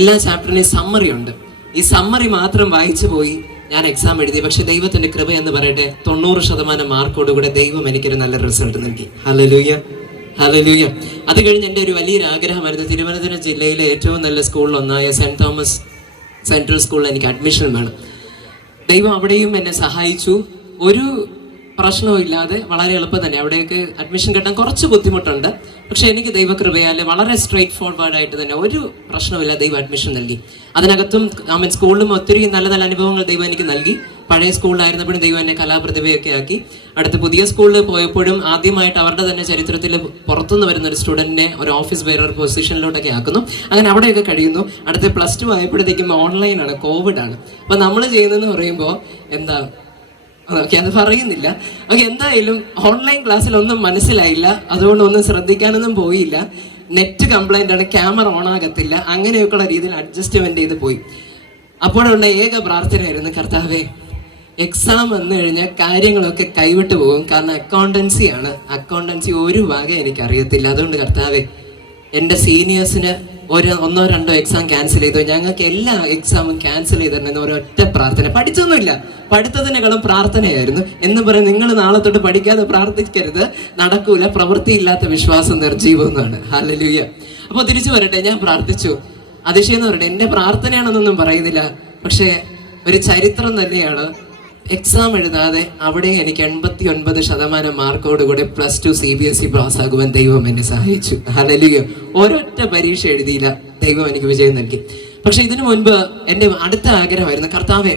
എല്ലാ ചാപ്റ്ററിൻ്റെയും സമ്മറി ഉണ്ട്. ഈ സമ്മറി മാത്രം വായിച്ചു പോയി ഞാൻ എക്സാം എഴുതി. പക്ഷെ ദൈവത്തിന്റെ കൃപ എന്ന് പറയട്ടെ, 90% മാർക്കോടുകൂടെ ദൈവം എനിക്കൊരു നല്ല റിസൾട്ട് നൽകി. Hallelujah, hallelujah. അത് കഴിഞ്ഞ് എൻ്റെ ഒരു വലിയൊരു ആഗ്രഹമായിരുന്നു തിരുവനന്തപുരം ജില്ലയിലെ ഏറ്റവും നല്ല സ്കൂളിലൊന്നായ സെന്റ് തോമസ് സെൻട്രൽ സ്കൂളിൽ എനിക്ക് അഡ്മിഷൻ വേണം. ദൈവം അവിടെയും എന്നെ സഹായിച്ചു. ഒരു പ്രശ്നവും ഇല്ലാതെ വളരെ എളുപ്പം തന്നെ അവിടേക്ക് അഡ്മിഷൻ കിട്ടാൻ കുറച്ച് ബുദ്ധിമുട്ടുണ്ട്. പക്ഷെ എനിക്ക് ദൈവകൃപയാൽ വളരെ സ്ട്രെയിറ്റ് ഫോർവേഡ് ആയിട്ട് തന്നെ ഒരു പ്രശ്നമില്ല ദൈവം അഡ്മിഷൻ നൽകി. അതിനകത്തും സ്കൂളിലും ഒത്തിരി നല്ല നല്ല അനുഭവങ്ങൾ ദൈവം എനിക്ക് നൽകി. പഴയ സ്കൂളിലായിരുന്നപ്പോഴും ദൈവം എന്നെ കലാപ്രതിഭയൊക്കെ ആക്കി. അടുത്ത പുതിയ സ്കൂളിൽ പോയപ്പോഴും ആദ്യമായിട്ട് അവരുടെ തന്നെ ചരിത്രത്തിൽ പുറത്തുനിന്ന് വരുന്ന ഒരു സ്റ്റുഡൻറ്റിനെ ഒരു ഓഫീസ് ബെയറർ പൊസിഷനിലോട്ടൊക്കെ ആക്കുന്നു. അങ്ങനെ അവിടെയൊക്കെ കഴിയുന്നു. അടുത്ത +2 ആയപ്പോഴത്തേക്കും ഓൺലൈനാണ്, കോവിഡാണ്. അപ്പം നമ്മൾ ചെയ്യുന്നതെന്ന് പറയുമ്പോൾ അത് പറയുന്നില്ല. എന്തായാലും ഓൺലൈൻ ക്ലാസ്സിലൊന്നും മനസ്സിലായില്ല. അതുകൊണ്ട് ഒന്നും ശ്രദ്ധിക്കാനൊന്നും പോയില്ല. നെറ്റ് കംപ്ലൈൻ്റ് ആണ്, ക്യാമറ ഓൺ ആകത്തില്ല. അങ്ങനെയൊക്കെയുള്ള രീതിയിൽ അഡ്ജസ്റ്റ്മെന്റ് ചെയ്ത് പോയി. അപ്പോഴുള്ള ഏക പ്രാർത്ഥനയായിരുന്നു, കർത്താവേ എക്സാം വന്നു കഴിഞ്ഞാൽ കാര്യങ്ങളൊക്കെ കൈവിട്ട് പോകും. കാരണം അക്കൗണ്ടൻസി ഒരു വക എനിക്ക് അറിയത്തില്ല. അതുകൊണ്ട് കർത്താവേ എൻ്റെ സീനിയേഴ്സിന് 1 or 2 എക്സാം ക്യാൻസൽ ചെയ്തു. ഞങ്ങൾക്ക് എല്ലാ എക്സാമും ക്യാൻസൽ ചെയ്തിട്ടുണ്ടെന്ന് ഒരൊറ്റ പ്രാർത്ഥന. പഠിച്ചൊന്നുമില്ല, പഠിത്തത്തിനേക്കാളും പ്രാർത്ഥനയായിരുന്നു. എന്ന് പറയും, നിങ്ങൾ നാളെ തൊട്ട് പഠിക്കാതെ പ്രാർത്ഥിക്കരുത്, നടക്കൂല, പ്രവൃത്തിയില്ലാത്ത വിശ്വാസം നിർജീവമെന്നാണ്. ഹല്ലേലൂയ. അപ്പോൾ തിരിച്ചു വരട്ടെ, ഞാൻ പ്രാർത്ഥിച്ചു. അതിശയം എന്ന് പറയട്ടെ, എൻ്റെ പ്രാർത്ഥനയാണെന്നൊന്നും പറയുന്നില്ല, പക്ഷേ ഒരു ചരിത്രം തന്നെയാണ്. എക്സാം എഴുതാതെ അവിടെ എനിക്ക് 89% മാർക്കോടുകൂടെ +2 CBSE പാസ്സാകുവാൻ ദൈവം എന്നെ സഹായിച്ചു. ഹല്ലേലൂയ. ഒരൊറ്റ പരീക്ഷ എഴുതിയില്ല, ദൈവം എനിക്ക് വിജയം നൽകി. പക്ഷെ ഇതിനു മുൻപ് എൻ്റെ അടുത്ത ആഗ്രഹമായിരുന്നു, കർത്താവേ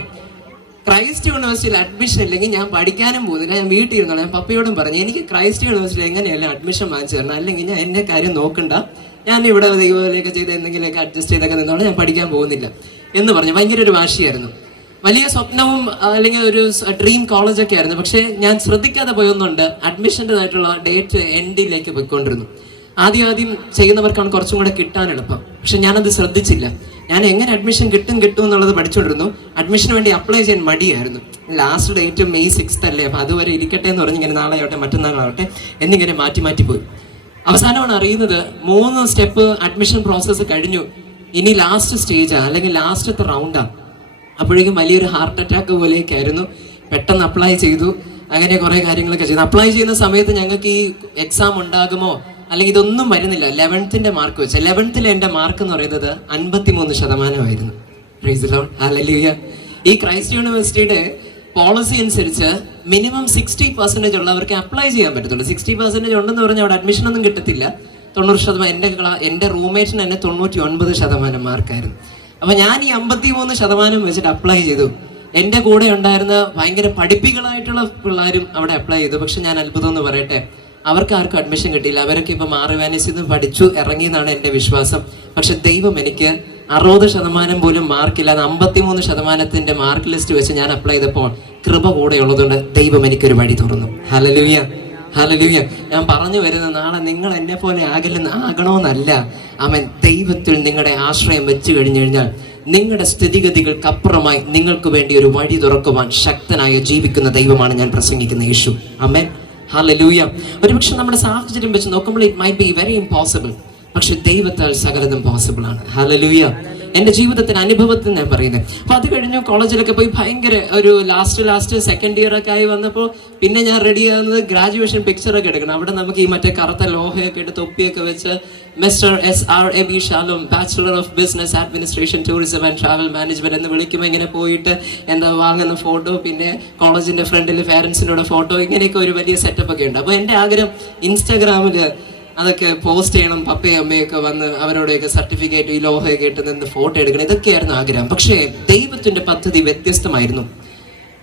ക്രൈസ്റ്റ് യൂണിവേഴ്സിറ്റിയിൽ അഡ്മിഷൻ ഇല്ലെങ്കിൽ ഞാൻ പഠിക്കാനും പോകുന്നില്ല, ഞാൻ വീട്ടിൽ ഇരുന്നോളാം. ഞാൻ പപ്പയോടും പറഞ്ഞു, എനിക്ക് ക്രൈസ്റ്റ് യൂണിവേഴ്സിറ്റിയിൽ എങ്ങനെയല്ല അഡ്മിഷൻ വാങ്ങിച്ചു തരണം, അല്ലെങ്കിൽ ഞാൻ എൻ്റെ കാര്യം നോക്കണ്ട, ഞാൻ ഇവിടെ ദൈവത്തിലേക്ക് ചെയ്ത് എന്തെങ്കിലുമൊക്കെ അഡ്ജസ്റ്റ് ചെയ്തൊക്കെ നിന്നോളാം, ഞാൻ പഠിക്കാൻ പോകുന്നില്ല എന്ന് പറഞ്ഞു. ഭയങ്കര ഒരു വാശിയായിരുന്നു. വലിയ സ്വപ്നവും അല്ലെങ്കിൽ ഒരു ഡ്രീം കോളേജൊക്കെ ആയിരുന്നു. പക്ഷേ ഞാൻ ശ്രദ്ധിക്കാതെ പോയൊന്നുണ്ട്, അഡ്മിഷൻ്റെതായിട്ടുള്ള ഡേറ്റ് എൻഡിലേക്ക് പോയിക്കൊണ്ടിരുന്നു. ആദ്യം ചെയ്യുന്നവർക്കാണ് കുറച്ചും കൂടെ കിട്ടാൻ എളുപ്പം. പക്ഷെ ഞാനത് ശ്രദ്ധിച്ചില്ല. ഞാൻ എങ്ങനെ അഡ്മിഷൻ കിട്ടും എന്നുള്ളത് പഠിച്ചുകൊണ്ടിരുന്നു. അഡ്മിഷന് വേണ്ടി അപ്ലൈ ചെയ്യാൻ മടിയായിരുന്നു. ലാസ്റ്റ് ഡേറ്റ് May 6th അല്ലേ, അപ്പം അതുവരെ ഇരിക്കട്ടെ എന്ന് പറഞ്ഞ് ഇങ്ങനെ നാളെ ആവട്ടെ മറ്റന്നാളാവട്ടെ എന്നിങ്ങനെ മാറ്റി പോയി. അവസാനമാണ് അറിയുന്നത് 3 സ്റ്റെപ്പ് അഡ്മിഷൻ പ്രോസസ്സ് കഴിഞ്ഞു, ഇനി ലാസ്റ്റ് സ്റ്റേജാ അല്ലെങ്കിൽ ലാസ്റ്റത്തെ റൗണ്ടാ. അപ്പോഴേക്കും വലിയൊരു ഹാർട്ട് അറ്റാക്ക് പോലെയൊക്കെ ആയിരുന്നു. പെട്ടെന്ന് അപ്ലൈ ചെയ്തു. അങ്ങനെ കുറേ കാര്യങ്ങളൊക്കെ ചെയ്തു. അപ്ലൈ ചെയ്യുന്ന സമയത്ത് ഞങ്ങൾക്ക് ഈ എക്സാം ഉണ്ടാകുമോ അല്ലെങ്കിൽ ഇതൊന്നും വരുന്നില്ല. 11th മാർക്ക് വെച്ച് 11th എൻ്റെ മാർക്ക് എന്ന് പറയുന്നത് 53%. Price the Lord, hallelujah. ഈ ക്രൈസ്റ്റ് യൂണിവേഴ്സിറ്റിയുടെ പോളിസി അനുസരിച്ച് മിനിമം 60% ഉള്ളവർക്ക് അപ്ലൈ ചെയ്യാൻ പറ്റത്തുള്ളൂ. 60% ഉണ്ടെന്ന് പറഞ്ഞാൽ അവിടെ അഡ്മിഷൻ ഒന്നും കിട്ടത്തില്ല. 90%. എൻ്റെ റൂംമേറ്റിന് തന്നെ 99% മാർക്കായിരുന്നു. അപ്പൊ ഞാൻ ഈ 53% വെച്ചിട്ട് അപ്ലൈ ചെയ്തു. എൻ്റെ കൂടെ ഉണ്ടായിരുന്ന ഭയങ്കര പഠിപ്പികളായിട്ടുള്ള പിള്ളേരും അവിടെ അപ്ലൈ ചെയ്തു. പക്ഷെ ഞാൻ അത്ഭുതം എന്ന് പറയട്ടെ, അവർക്ക് ആർക്കും അഡ്മിഷൻ കിട്ടിയില്ല. അവരൊക്കെ ഇപ്പൊ മാറിവാനിസിൽ നിന്ന് പഠിച്ചു ഇറങ്ങിയെന്നാണ് എൻ്റെ വിശ്വാസം. പക്ഷെ ദൈവം എനിക്ക് 60% പോലും മാർക്കില്ലാതെ 53% മാർക്ക് ലിസ്റ്റ് വെച്ച് ഞാൻ അപ്ലൈ ചെയ്തപ്പോൾ കൃപ കൂടെ ഉള്ളതുകൊണ്ട് ദൈവം എനിക്കൊരു വഴി തുറന്നു. Hallelujah, hallelujah. ഞാൻ പറഞ്ഞു വരുന്നത്, നാളെ നിങ്ങൾ എന്നെ പോലെ ആകണമെന്നല്ല. ആമേൻ. ദൈവത്തിൽ നിങ്ങളുടെ ആശ്രയം വെച്ച് കഴിഞ്ഞു കഴിഞ്ഞാൽ നിങ്ങളുടെ സ്ഥിതിഗതികൾക്കപ്പുറമായി നിങ്ങൾക്ക് വേണ്ടി ഒരു വഴി തുറക്കുവാൻ ശക്തനായ ജീവിക്കുന്ന ദൈവമാണ് ഞാൻ പ്രസംഗിക്കുന്ന യേശു. ആമേൻ, ഹല്ലേലൂയ. ഒരുപക്ഷെ നമ്മുടെ സാഹചര്യം വെച്ച് നോക്കുമ്പോൾ it might be very impossible. പക്ഷെ ദൈവത്താൽ സകലതും പോസിബിൾ ആണ്. ഹല്ലേലൂയ. എൻ്റെ ജീവിതത്തിന് അനുഭവത്തിൽ ഞാൻ പറയുന്നത്. അപ്പൊ അത് കഴിഞ്ഞു കോളേജിലൊക്കെ പോയി ഭയങ്കര ഒരു ലാസ്റ്റ് സെക്കൻഡ് ഇയർ ഒക്കെ ആയി വന്നപ്പോൾ പിന്നെ ഞാൻ റെഡി ആകുന്നത് ഗ്രാജുവേഷൻ പിക്ചറൊക്കെ എടുക്കണം. അവിടെ നമുക്ക് ഈ മറ്റേ കറുത്ത ലോഹയൊക്കെ ഇട്ട് തൊപ്പിയൊക്കെ വെച്ച് mister SRAB Shalom, bachelor of business administration tourism and travel management എന്ന് വിളിക്കുമ്പോൾ ഇങ്ങനെ പോയിട്ട് എന്താ വാങ്ങുന്ന ഫോട്ടോ, പിന്നെ കോളേജിന്റെ ഫ്രണ്ടിൽ പേരൻസിൻ്റെ കൂടെ ഫോട്ടോ, ഇങ്ങനെയൊക്കെ ഒരു വലിയ സെറ്റപ്പ് ഒക്കെ ഉണ്ട്. അപ്പോൾ എൻ്റെ ആഗ്രഹം ഇൻസ്റ്റാഗ്രാമിൽ അതൊക്കെ പോസ്റ്റ് ചെയ്യണം, പപ്പയും അമ്മയൊക്കെ വന്ന് അവരോടെയൊക്കെ സർട്ടിഫിക്കറ്റ് ഈ ലോഹയൊക്കെ ഇട്ട് നിന്ന് ഫോട്ടോ എടുക്കണം, ഇതൊക്കെയായിരുന്നു ആഗ്രഹം. പക്ഷേ ദൈവത്തിന്റെ പദ്ധതി വ്യത്യസ്തമായിരുന്നു.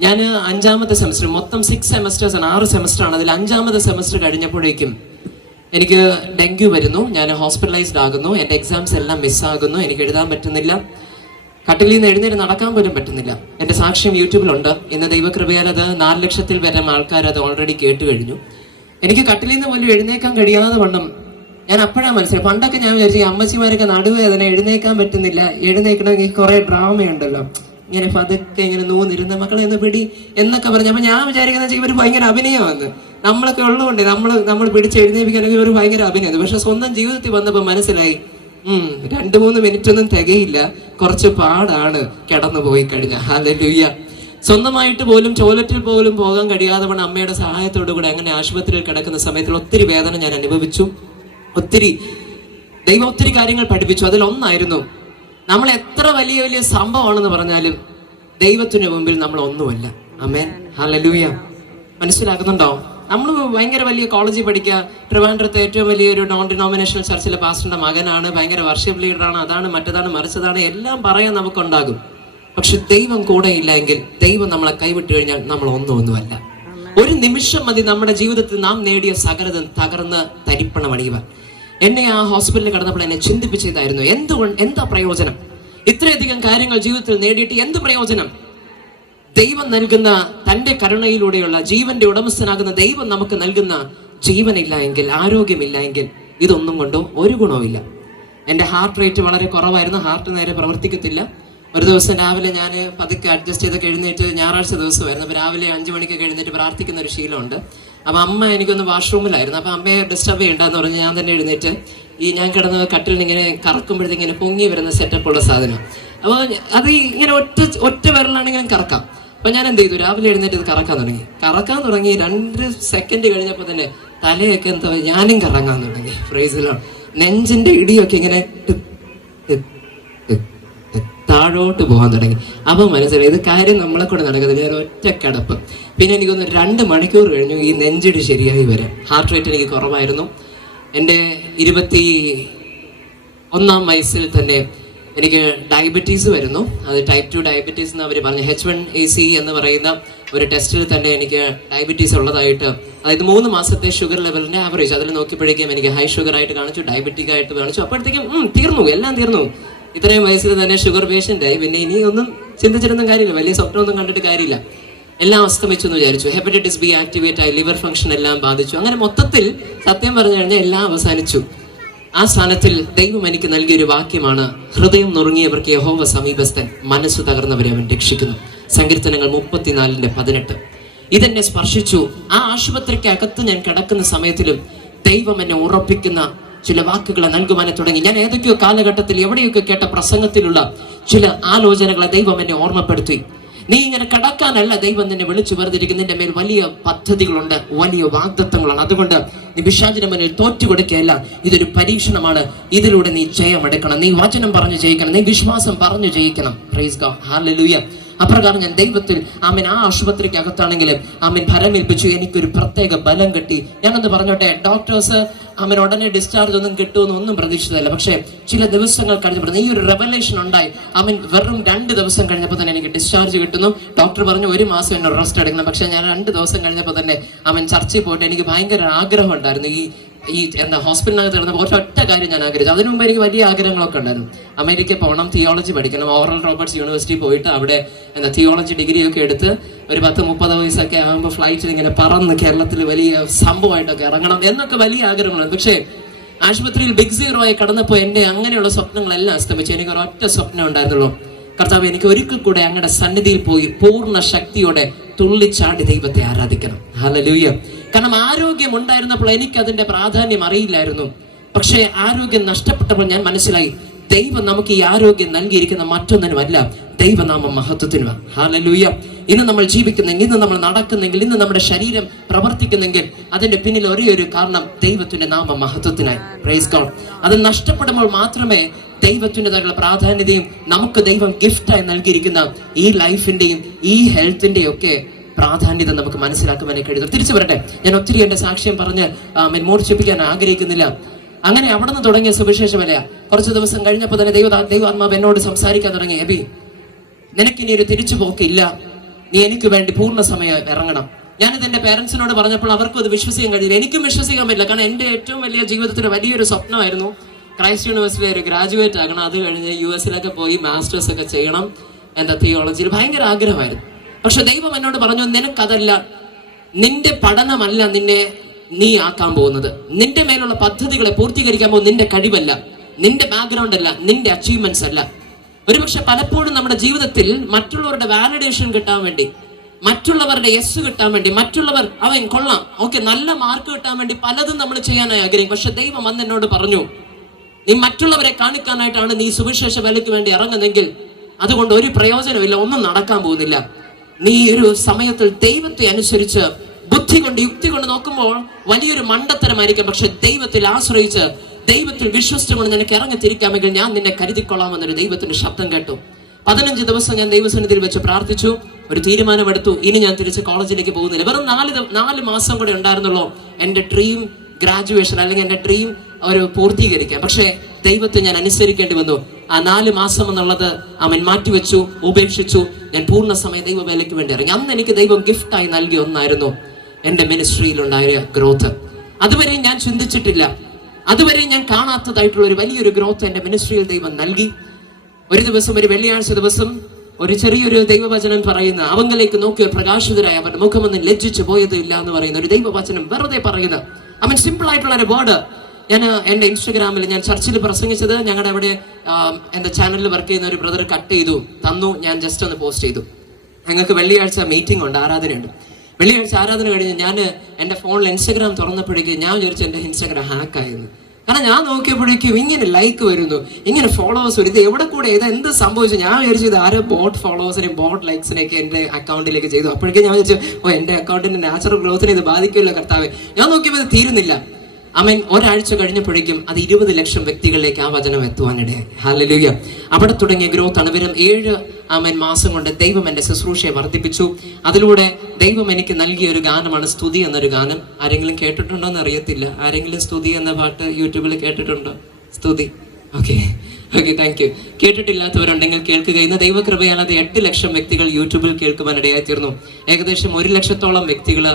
ഞാൻ 5ാമത്തെ സെമസ്റ്റർ, മൊത്തം 6 സെമസ്റ്റേഴ്സ് ആണ്, 6 സെമസ്റ്ററാണ്. അതിൽ 5ാമത്തെ സെമസ്റ്റർ കഴിഞ്ഞപ്പോഴേക്കും എനിക്ക് ഡെങ്കു വരുന്നു. ഞാൻ ഹോസ്പിറ്റലൈസ്ഡ് ആകുന്നു. എൻ്റെ എക്സാംസ് എല്ലാം മിസ്സാകുന്നു. എനിക്ക് എഴുതാൻ പറ്റുന്നില്ല. കട്ടിലിൽ നിന്ന് എഴുന്നേറ്റ് നടക്കാൻ പോലും പറ്റുന്നില്ല. എൻ്റെ സാക്ഷ്യം യൂട്യൂബിലുണ്ട്. ഇന്ന് ദൈവകൃപയാൽ അത് 4 ലക്ഷത്തിൽ വരെ ആൾക്കാർ അത് ഓൾറെഡി കേട്ട് കഴിഞ്ഞു. എനിക്ക് കട്ടിലിൽ നിന്ന് പോലും എഴുന്നേക്കാൻ കഴിയാതെ വണ്ണം ഞാൻ അപ്പോഴാണ് മനസ്സിലായി. പണ്ടൊക്കെ ഞാൻ വിചാരിച്ചു അമ്മച്ചിമാരൊക്കെ നടുവേദന, എഴുന്നേക്കാൻ പറ്റുന്നില്ല, എഴുന്നേക്കണമെങ്കിൽ കുറെ ഡ്രാമയുണ്ടല്ലോ, ഇങ്ങനെ പതുക്കെ ഇങ്ങനെ നൂന്നിരുന്ന മക്കളെ എന്ന് പിടി എന്നൊക്കെ പറഞ്ഞു. അപ്പൊ ഞാൻ വിചാരിക്കുന്ന ഇവർ ഭയങ്കര അഭിനയമാണ്. നമ്മളൊക്കെ ഉള്ളതുകൊണ്ട് നമ്മൾ പിടിച്ച് എഴുന്നേപ്പിക്കാനെങ്കിൽ ഒരു ഭയങ്കര അഭിനയം. പക്ഷെ സ്വന്തം ജീവിതത്തിൽ വന്നപ്പോൾ മനസ്സിലായി 2-3 മിനിറ്റൊന്നും തികയില്ല, കുറച്ച് പാടാണ് കിടന്നു പോയി കഴിഞ്ഞാൽ. ഹല്ലേലൂയ. സ്വന്തമായിട്ട് പോലും ടോയ്ലറ്റിൽ പോലും പോകാൻ കഴിയാതെ വണ്ണം അമ്മയുടെ സഹായത്തോടു കൂടെ അങ്ങനെ ആശുപത്രിയിൽ കിടക്കുന്ന സമയത്തിൽ ഒത്തിരി വേദന ഞാൻ അനുഭവിച്ചു. ദൈവം ഒത്തിരി കാര്യങ്ങൾ പഠിപ്പിച്ചു. അതിലൊന്നായിരുന്നു, നമ്മൾ എത്ര വലിയ വലിയ സംഭവമാണെന്ന് പറഞ്ഞാലും ദൈവത്തിന് മുമ്പിൽ നമ്മൾ ഒന്നുമല്ല. ആമേൻ, ഹല്ലേലൂയ. മനസ്സിലാക്കുന്നുണ്ടോ? നമ്മൾ ഭയങ്കര വലിയ കോളേജിൽ പഠിക്കുക, ട്രിവാൻഡ്രത്തെ ഏറ്റവും വലിയൊരു നോൺ ഡിനോമിനേഷണൽ ചർച്ചിലെ പാസ്റ്ററിന്റെ മകനാണ്, ഭയങ്കര വർഷിപ്പ് ലീഡറാണ്, അതാണ് മറ്റതാണ് മറിച്ചതാണ് എല്ലാം പറയാൻ നമുക്കുണ്ടാകും. പക്ഷെ ദൈവം കൂടെ ഇല്ല എങ്കിൽ, ദൈവം നമ്മളെ കൈവിട്ട് കഴിഞ്ഞാൽ നമ്മൾ ഒന്നുമല്ല. ഒരു നിമിഷം മതി നമ്മുടെ ജീവിതത്തിൽ നാം നേടിയ സകലതും തകർന്ന് തരിപ്പണമണിയുവാൻ. എന്നെ ആ ഹോസ്പിറ്റലിൽ കിടന്നപ്പോൾ എന്നെ ചിന്തിപ്പിച്ചതായിരുന്നു, എന്താ പ്രയോജനം? ഇത്രയധികം കാര്യങ്ങൾ ജീവിതത്തിൽ നേടിയിട്ട് എന്ത് പ്രയോജനം? ദൈവം നൽകുന്ന തൻ്റെ കരുണയിലൂടെയുള്ള ജീവന്റെ ഉടമസ്ഥനാകുന്ന ദൈവം നമുക്ക് നൽകുന്ന ജീവനില്ല എങ്കിൽ, ആരോഗ്യമില്ല എങ്കിൽ ഇതൊന്നും കൊണ്ടോ ഒരു ഗുണവുമില്ല. എൻ്റെ ഹാർട്ട് റേറ്റ് വളരെ കുറവായിരുന്നു, ഹാർട്ട് നേരെ പ്രവർത്തിക്കത്തില്ല. ഒരു ദിവസം രാവിലെ ഞാൻ പതുക്കെ അഡ്ജസ്റ്റ് ചെയ്തൊക്കെ എഴുന്നേറ്റ്, ഞായറാഴ്ച ദിവസമായിരുന്നു, അപ്പോൾ രാവിലെ 5 മണിക്കൊക്കെ എഴുന്നേറ്റ് പ്രാർത്ഥിക്കുന്ന ഒരു ശീലമുണ്ട്. അപ്പോൾ അമ്മ എനിക്കൊന്ന് വാഷ്റൂമിലായിരുന്നു, അപ്പോൾ അമ്മയെ ഡിസ്റ്റർബ് ചെയ്യണ്ടെന്ന് പറഞ്ഞ് ഞാൻ തന്നെ എഴുന്നേറ്റ് ഈ ഞാൻ കിടന്ന കട്ടിലിന് ഇങ്ങനെ കറക്കുമ്പോഴത്തേക്കിങ്ങനെ പൊങ്ങി വരുന്ന സെറ്റപ്പുള്ള സാധനം. അപ്പോൾ അത് ഇങ്ങനെ ഒറ്റ വിരലാണെങ്കിലും കറക്കാം. അപ്പോൾ ഞാൻ എന്ത് ചെയ്തു, രാവിലെ എഴുന്നേറ്റ് ഇത് കറക്കാൻ തുടങ്ങി 2 സെക്കൻഡ് കഴിഞ്ഞപ്പോൾ തന്നെ തലയൊക്കെ എന്താ ഞാനും കറങ്ങാൻ തുടങ്ങി. Price the Lord. നെഞ്ചിന്റെ ഇടിയൊക്കെ ഇങ്ങനെ താഴോട്ട് പോകാൻ തുടങ്ങി. അപ്പം മനസ്സിലായി ഇത് കാര്യം നമ്മളെ കൂടെ നടക്കുന്നില്ല. ഞാൻ ഒറ്റ കിടപ്പ്. പിന്നെ എനിക്കൊന്ന് 2 മണിക്കൂർ കഴിഞ്ഞു ഈ നെഞ്ചിടി ശരിയായി വരാൻ. ഹാർട്ട് റേറ്റ് എനിക്ക് കുറവായിരുന്നു. എൻ്റെ 21ാം വയസ്സിൽ തന്നെ എനിക്ക് ഡയബറ്റീസ് വരുന്നു. അത് ടൈപ്പ് 2 ഡയബറ്റീസ് എന്ന് അവർ പറഞ്ഞു. H1AC എന്ന് പറയുന്ന ഒരു ടെസ്റ്റിൽ തന്നെ എനിക്ക് ഡയബറ്റീസ് ഉള്ളതായിട്ട്, അതായത് 3 മാസത്തെ ഷുഗർ ലെവലിന്റെ ആവറേജ് അതിൽ നോക്കിയപ്പോഴേക്കും എനിക്ക് ഹൈ ഷുഗർ ആയിട്ട് കാണിച്ചു, ഡയബറ്റിക് ആയിട്ട് കാണിച്ചു. അപ്പോഴത്തേക്കും എല്ലാം തീർന്നു. ഇത്രയും വയസ്സിൽ തന്നെ ഷുഗർ പേഷ്യൻ്റ് ആയി. പിന്നെ ഇനി ഒന്നും ചിന്തിച്ചിരുന്ന കാര്യമില്ല, വലിയ സ്വപ്നമൊന്നും കണ്ടിട്ട് കാര്യമില്ല. എല്ലാം അസ്തമിച്ചു എന്ന് വിചാരിച്ചു. ഹെപ്പറ്റൈറ്റിസ് ബി ആക്ടിവേറ്റ് ആയി, ലിവർ ഫംഗ്ഷൻ എല്ലാം ബാധിച്ചു. അങ്ങനെ മൊത്തത്തിൽ സത്യം പറഞ്ഞു കഴിഞ്ഞാൽ എല്ലാം അവസാനിച്ചു. ആ സ്ഥാനത്തിൽ ദൈവം എനിക്ക് നൽകിയൊരു വാക്യമാണ്, ഹൃദയം നുറുങ്ങിയവർക്ക് യഹോവ സമീപസ്ഥൻ, മനസ്സ് തകർന്നവരെ അവൻ രക്ഷിക്കുന്നു. സങ്കീർത്തനങ്ങൾ 34:18. ഇതെന്നെ സ്പർശിച്ചു. ആ ആശുപത്രിക്ക് അകത്ത് ഞാൻ കിടക്കുന്ന സമയത്തിലും ദൈവം എന്നെ ഉറപ്പിക്കുന്ന ചില വാക്കുകളെ നൽകുവാനെ തുടങ്ങി. ഞാൻ ഏതൊക്കെയോ കാലഘട്ടത്തിൽ എവിടെയൊക്കെ കേട്ട പ്രസംഗത്തിലുള്ള ചില ആലോചനകളെ ദൈവം എന്നെ ഓർമ്മപ്പെടുത്തി. നീ ഇങ്ങനെ കിടക്കാനല്ല ദൈവം നിന്നെ വിളിച്ചു വേർതിരിക്കുന്ന. നിന്റെ മേൽ വലിയ പദ്ധതികളുണ്ട്, വലിയ വാഗ്ദത്തങ്ങളാണ്. അതുകൊണ്ട് നീ പിശാചിന്റെ മുന്നിൽ തോറ്റു കൊടുക്കുകയല്ല. ഇതൊരു പരീക്ഷണമാണ്. ഇതിലൂടെ നീ ജയമെടുക്കണം. നീ വചനം പറഞ്ഞു ജയിക്കണം. നീ വിശ്വാസം പറഞ്ഞു ജയിക്കണം. Price God, hallelujah. അപ്രകാരം ഞാൻ ദൈവത്തിൽ ആമേൻ ആ ആശുപത്രിക്ക് അകത്താണെങ്കിലും ആമേൻ ഭരമേൽപ്പിച്ചു. എനിക്കൊരു പ്രത്യേക ബലം കിട്ടി. ഞാനൊന്ന് പറഞ്ഞോട്ടെ, ഡോക്ടേഴ്സ് ആമേൻ ഉടനെ ഡിസ്ചാർജ് ഒന്നും കിട്ടുമെന്ന് ഒന്നും പ്രതീക്ഷിച്ചതല്ല. പക്ഷേ ചില ദിവസങ്ങൾ കഴിഞ്ഞപ്പോൾ ഈ ഒരു റെവലേഷൻ ഉണ്ടായി. ആമേൻ വെറും 2 ദിവസം കഴിഞ്ഞപ്പോൾ തന്നെ എനിക്ക് ഡിസ്ചാർജ് കിട്ടുന്നു. ഡോക്ടർ പറഞ്ഞു 1 മാസം എന്നെ റെസ്റ്റ് എടുക്കണം. പക്ഷെ ഞാൻ 2 ദിവസം കഴിഞ്ഞപ്പോൾ തന്നെ ആമേൻ ചർച്ചയിൽ പോയിട്ട് എനിക്ക് ഭയങ്കര ആഗ്രഹം ഉണ്ടായിരുന്നു. ഈ ഹോസ്പിറ്റലിനകത്ത് കിടന്നപ്പോൾ ഒറ്റ കാര്യം ഞാൻ ആഗ്രഹിച്ചു. അതിനു മുമ്പ് എനിക്ക് വലിയ ആഗ്രഹങ്ങളൊക്കെ ഉണ്ടായിരുന്നു. അമേരിക്ക പോകണം, തിയോളജി പഠിക്കണം. ഓറൽ റോബർട്ട്സ് യൂണിവേഴ്സിറ്റി പോയിട്ട് അവിടെ തിയോളജി ഡിഗ്രി ഒക്കെ എടുത്ത് ഒരു 10-30 വയസ്സൊക്കെ ആകുമ്പോൾ ഫ്ലൈറ്റിൽ ഇങ്ങനെ പറന്ന് കേരളത്തിൽ വലിയ സംഭവമായിട്ടൊക്കെ ഇറങ്ങണം എന്നൊക്കെ വലിയ ആഗ്രഹങ്ങളാണ്. പക്ഷേ ആശുപത്രിയിൽ ബിഗ് സീറോയെ കടന്നപ്പോൾ എൻ്റെ അങ്ങനെയുള്ള സ്വപ്നങ്ങളെല്ലാം അസ്തമിച്ചു. എനിക്ക് ഒരൊറ്റ സ്വപ്നം ഉണ്ടായിരുന്നുള്ളൂ, കർത്താവ് എനിക്ക് ഒരിക്കൽ കൂടെ അങ്ങയുടെ സന്നിധിയിൽ പോയി പൂർണ്ണ ശക്തിയോടെ തുള്ളിച്ചാടി ദൈവത്തെ ആരാധിക്കണം. ഹല്ലേലൂയ. കാരണം ആരോഗ്യം ഉണ്ടായിരുന്നപ്പോൾ എനിക്ക് അതിന്റെ പ്രാധാന്യം അറിയില്ലായിരുന്നു. പക്ഷേ ആരോഗ്യം നഷ്ടപ്പെട്ടപ്പോൾ ഞാൻ മനസ്സിലായി, ദൈവം നമുക്ക് ഈ ആരോഗ്യം നൽകിയിരിക്കുന്ന മറ്റൊന്നിനുമല്ല, ദൈവനാമം മഹത്വത്തിനുമാണ്. ഹല്ലേലൂയ. ഇന്ന് നമ്മൾ ജീവിക്കുന്നെങ്കിൽ, ഇന്ന് നമ്മൾ നടക്കുന്നെങ്കിൽ, ഇന്ന് നമ്മുടെ ശരീരം പ്രവർത്തിക്കുന്നെങ്കിൽ അതിന്റെ പിന്നിൽ ഒരേ ഒരു കാരണം ദൈവത്തിന്റെ നാമം മഹത്വത്തിനായി. Praise God. അത് നഷ്ടപ്പെടുമ്പോൾ മാത്രമേ ദൈവത്തിൻ്റെതായുള്ള പ്രാധാന്യതയും നമുക്ക് ദൈവം ഗിഫ്റ്റായി നൽകിയിരിക്കുന്ന ഈ ലൈഫിന്റെയും ഈ ഹെൽത്തിന്റെയും ഒക്കെ പ്രാധാന്യത നമുക്ക് മനസ്സിലാക്കുവാനേ കഴിയുന്നു. തിരിച്ചു വരട്ടെ, ഞാൻ ഒത്തിരി എന്റെ സാക്ഷ്യം പറഞ്ഞ് മൂർച്ഛിപ്പിക്കാൻ ആഗ്രഹിക്കുന്നില്ല. അങ്ങനെ അവിടെ നിന്ന് തുടങ്ങിയ സുവിശേഷമല്ല. കുറച്ച് ദിവസം കഴിഞ്ഞപ്പോൾ തന്നെ ദൈവാത്മാവ് എന്നോട് സംസാരിക്കാൻ തുടങ്ങി. എബി, നിനക്കിനി ഒരു തിരിച്ചു പോക്കില്ല, നീ എനിക്ക് വേണ്ടി പൂർണ്ണ സമയം ഇറങ്ങണം. ഞാനിത് എന്റെ പേരൻസിനോട് പറഞ്ഞപ്പോൾ അവർക്കും അത് വിശ്വസിക്കാൻ കഴിയില്ല. എനിക്കും വിശ്വസിക്കാൻ പറ്റില്ല. കാരണം എന്റെ ഏറ്റവും വലിയ ജീവിതത്തിന്റെ വലിയൊരു സ്വപ്നമായിരുന്നു ക്രൈസ്റ്റ് യൂണിവേഴ്സിറ്റി ഒരു ഗ്രാജുവേറ്റ് ആകണം. അത് കഴിഞ്ഞ് US പോയി മാസ്റ്റേഴ്സ് ഒക്കെ ചെയ്യണം. തിയോളജിയിൽ ഭയങ്കര ആഗ്രഹമായിരുന്നു. പക്ഷെ ദൈവം എന്നോട് പറഞ്ഞു, നിനക്കതല്ല, നിന്റെ പഠനമല്ല നീ ആക്കാൻ പോകുന്നത്. നിന്റെ മേലുള്ള പദ്ധതികളെ പൂർത്തീകരിക്കാൻ പോകുന്നത് നിന്റെ കഴിവല്ല, നിന്റെ ബാക്ക്ഗ്രൗണ്ട് അല്ല, നിന്റെ അച്ചീവ്മെന്റ്സ് അല്ല. ഒരുപക്ഷെ പലപ്പോഴും നമ്മുടെ ജീവിതത്തിൽ മറ്റുള്ളവരുടെ വാലിഡേഷൻ കിട്ടാൻ വേണ്ടി, മറ്റുള്ളവരുടെ യെസ് കിട്ടാൻ വേണ്ടി, മറ്റുള്ളവർ അവൻ കൊള്ളാം, ഓക്കെ, നല്ല മാർക്ക് കിട്ടാൻ വേണ്ടി പലതും നമ്മൾ ചെയ്യാനായി ആഗ്രഹിക്കും. പക്ഷെ ദൈവം വന്ന് എന്നോട് പറഞ്ഞു, നീ മറ്റുള്ളവരെ കാണിക്കാനായിട്ടാണ് നീ സുവിശേഷ വേലയ്ക്ക് വേണ്ടി ഇറങ്ങുന്നെങ്കിൽ അതുകൊണ്ട് ഒരു പ്രയോജനമില്ല, ഒന്നും നടക്കാൻ പോകുന്നില്ല. നീ ഒരു സമയത്തിൽ ദൈവത്തെ അനുസരിച്ച് ബുദ്ധി കൊണ്ട് യുക്തി കൊണ്ട് നോക്കുമ്പോൾ വലിയൊരു മണ്ടത്തരമായിരിക്കും. പക്ഷെ ദൈവത്തിൽ ആശ്രയിച്ച് ദൈവത്തിൽ വിശ്വസിച്ചുകൊണ്ട് നിനക്ക് ഇറങ്ങി തിരിക്കാമെങ്കിൽ ഞാൻ നിന്നെ കരുതിക്കൊള്ളാമെന്നൊരു ദൈവത്തിന്റെ ശബ്ദം കേട്ടു. 15 ദിവസം ഞാൻ ദൈവസന്നിധിയിൽ വെച്ച് പ്രാർത്ഥിച്ചു. ഒരു തീരുമാനമെടുത്തു, ഇനി ഞാൻ തിരിച്ച് കോളേജിലേക്ക് പോകുന്നില്ല. വെറും 4 മാസം കൂടെ ഉണ്ടായിരുന്നുള്ളൂ എന്റെ ഡ്രീം ഗ്രാജുവേഷൻ അല്ലെങ്കിൽ എന്റെ ഡ്രീം ഒരു പൂർത്തീകരിക്കാം. പക്ഷേ ദൈവത്തെ ഞാൻ അനുസരിക്കേണ്ടി വന്നു. ആ 4 മാസം എന്നുള്ളത് അവൻ മാറ്റിവെച്ചു, ഉപേക്ഷിച്ചു. ഞാൻ പൂർണ്ണ സമയം ദൈവവേലയ്ക്ക് വേണ്ടി ഇറങ്ങി. അന്ന് എനിക്ക് ദൈവം ഗിഫ്റ്റായി നൽകിയ ഒന്നായിരുന്നു എന്റെ മിനിസ്ട്രിയിലുണ്ടായ ഗ്രോത്ത്. അതുവരെ ഞാൻ ചിന്തിച്ചിട്ടില്ല, അതുവരെ ഞാൻ കാണാത്തതായിട്ടുള്ള ഒരു വലിയൊരു ഗ്രോത്ത് എന്റെ മിനിസ്ട്രിയിൽ ദൈവം നൽകി. ഒരു ദിവസം, ഒരു വെള്ളിയാഴ്ച ദിവസം, ഒരു ചെറിയൊരു ദൈവവചനം പറയുന്ന, അവങ്കലേക്ക് നോക്കിയ പ്രകാശിതരായ അവരുടെ മുഖമൊന്നും ലജ്ജിച്ചു പോയത് ഇല്ല എന്ന് പറയുന്ന ഒരു ദൈവവചനം വെറുതെ പറയുന്ന അവൻ സിമ്പിൾ ആയിട്ടുള്ള ഒരു വേർഡ്. ഞാൻ എൻ്റെ ഇൻസ്റ്റഗ്രാമിൽ ഞാൻ ചർച്ചിൽ പ്രസംഗിച്ചത് ഞങ്ങളുടെ അവിടെ എൻ്റെ ചാനലിൽ വർക്ക് ചെയ്യുന്ന ഒരു ബ്രദർ കട്ട് ചെയ്തു തന്നു. ഞാൻ ജസ്റ്റ് ഒന്ന് പോസ്റ്റ് ചെയ്തു. ഞങ്ങൾക്ക് വെള്ളിയാഴ്ച മീറ്റിംഗ് ഉണ്ട്, ആരാധനയുണ്ട്. വെള്ളിയാഴ്ച ആരാധന കഴിഞ്ഞ് ഞാൻ എൻ്റെ ഫോണിൽ ഇൻസ്റ്റഗ്രാം തുറന്നപ്പോഴേക്കും ഞാൻ വിചാരിച്ചു എൻ്റെ ഇൻസ്റ്റഗ്രാം ഹാക്കായിരുന്നു. കാരണം ഞാൻ നോക്കിയപ്പോഴേക്കും ഇങ്ങനെ ലൈക്ക് വരുന്നു, ഇങ്ങനെ ഫോളോവേഴ്സ് വരും. ഇത് എവിടെ കൂടെ എന്ത് സംഭവിച്ചു? ഞാൻ വിചാരിച്ചു ഇത് ആരോ ബോട്ട് ഫോളോവേഴ്സിനെയും ബോട്ട് ലൈക്സിനെയൊക്കെ എൻ്റെ അക്കൗണ്ടിലേക്ക് ചെയ്തു. അപ്പോഴേക്കും ഞാൻ വിചാരിച്ചു, എൻ്റെ അക്കൗണ്ടിന്റെ നാച്ചുറൽ ഗ്രോത്തിനെ ഇത് ബാധിക്കില്ല കർത്താവേ. ഞാൻ നോക്കിയപ്പോൾ ഇത് തീരുന്നില്ല. ആമേൻ. ഒരാഴ്ച കഴിഞ്ഞപ്പോഴേക്കും അത് 20 ലക്ഷം വ്യക്തികളിലേക്ക് ആ വചനം എത്തുവാനിടയായി. ഹല്ലേലൂയ. അവിടെ തുടങ്ങിയ ഗ്രോത്ത് ആണ്. വെറും 7 മാസം കൊണ്ട് ദൈവം എൻ്റെ ശുശ്രൂഷയെ വർദ്ധിപ്പിച്ചു. അതിലൂടെ ദൈവം എനിക്ക് നൽകിയ ഒരു ഗാനമാണ് സ്തുതി എന്നൊരു ഗാനം. ആരെങ്കിലും കേട്ടിട്ടുണ്ടോ എന്ന് അറിയത്തില്ല. ആരെങ്കിലും സ്തുതി എന്ന പാട്ട് യൂട്യൂബിൽ കേട്ടിട്ടുണ്ടോ? സ്തുതി, ഓക്കെ, താങ്ക് യു. കേട്ടിട്ടില്ലാത്തവരുണ്ടെങ്കിൽ കേൾക്കുക. ഇന്ന് ദൈവകൃപയാണ് അത് 8 ലക്ഷം വ്യക്തികൾ യൂട്യൂബിൽ കേൾക്കുവാനിടയായി തീർന്നു. ഏകദേശം 1 ലക്ഷത്തോളം വ്യക്തികൾ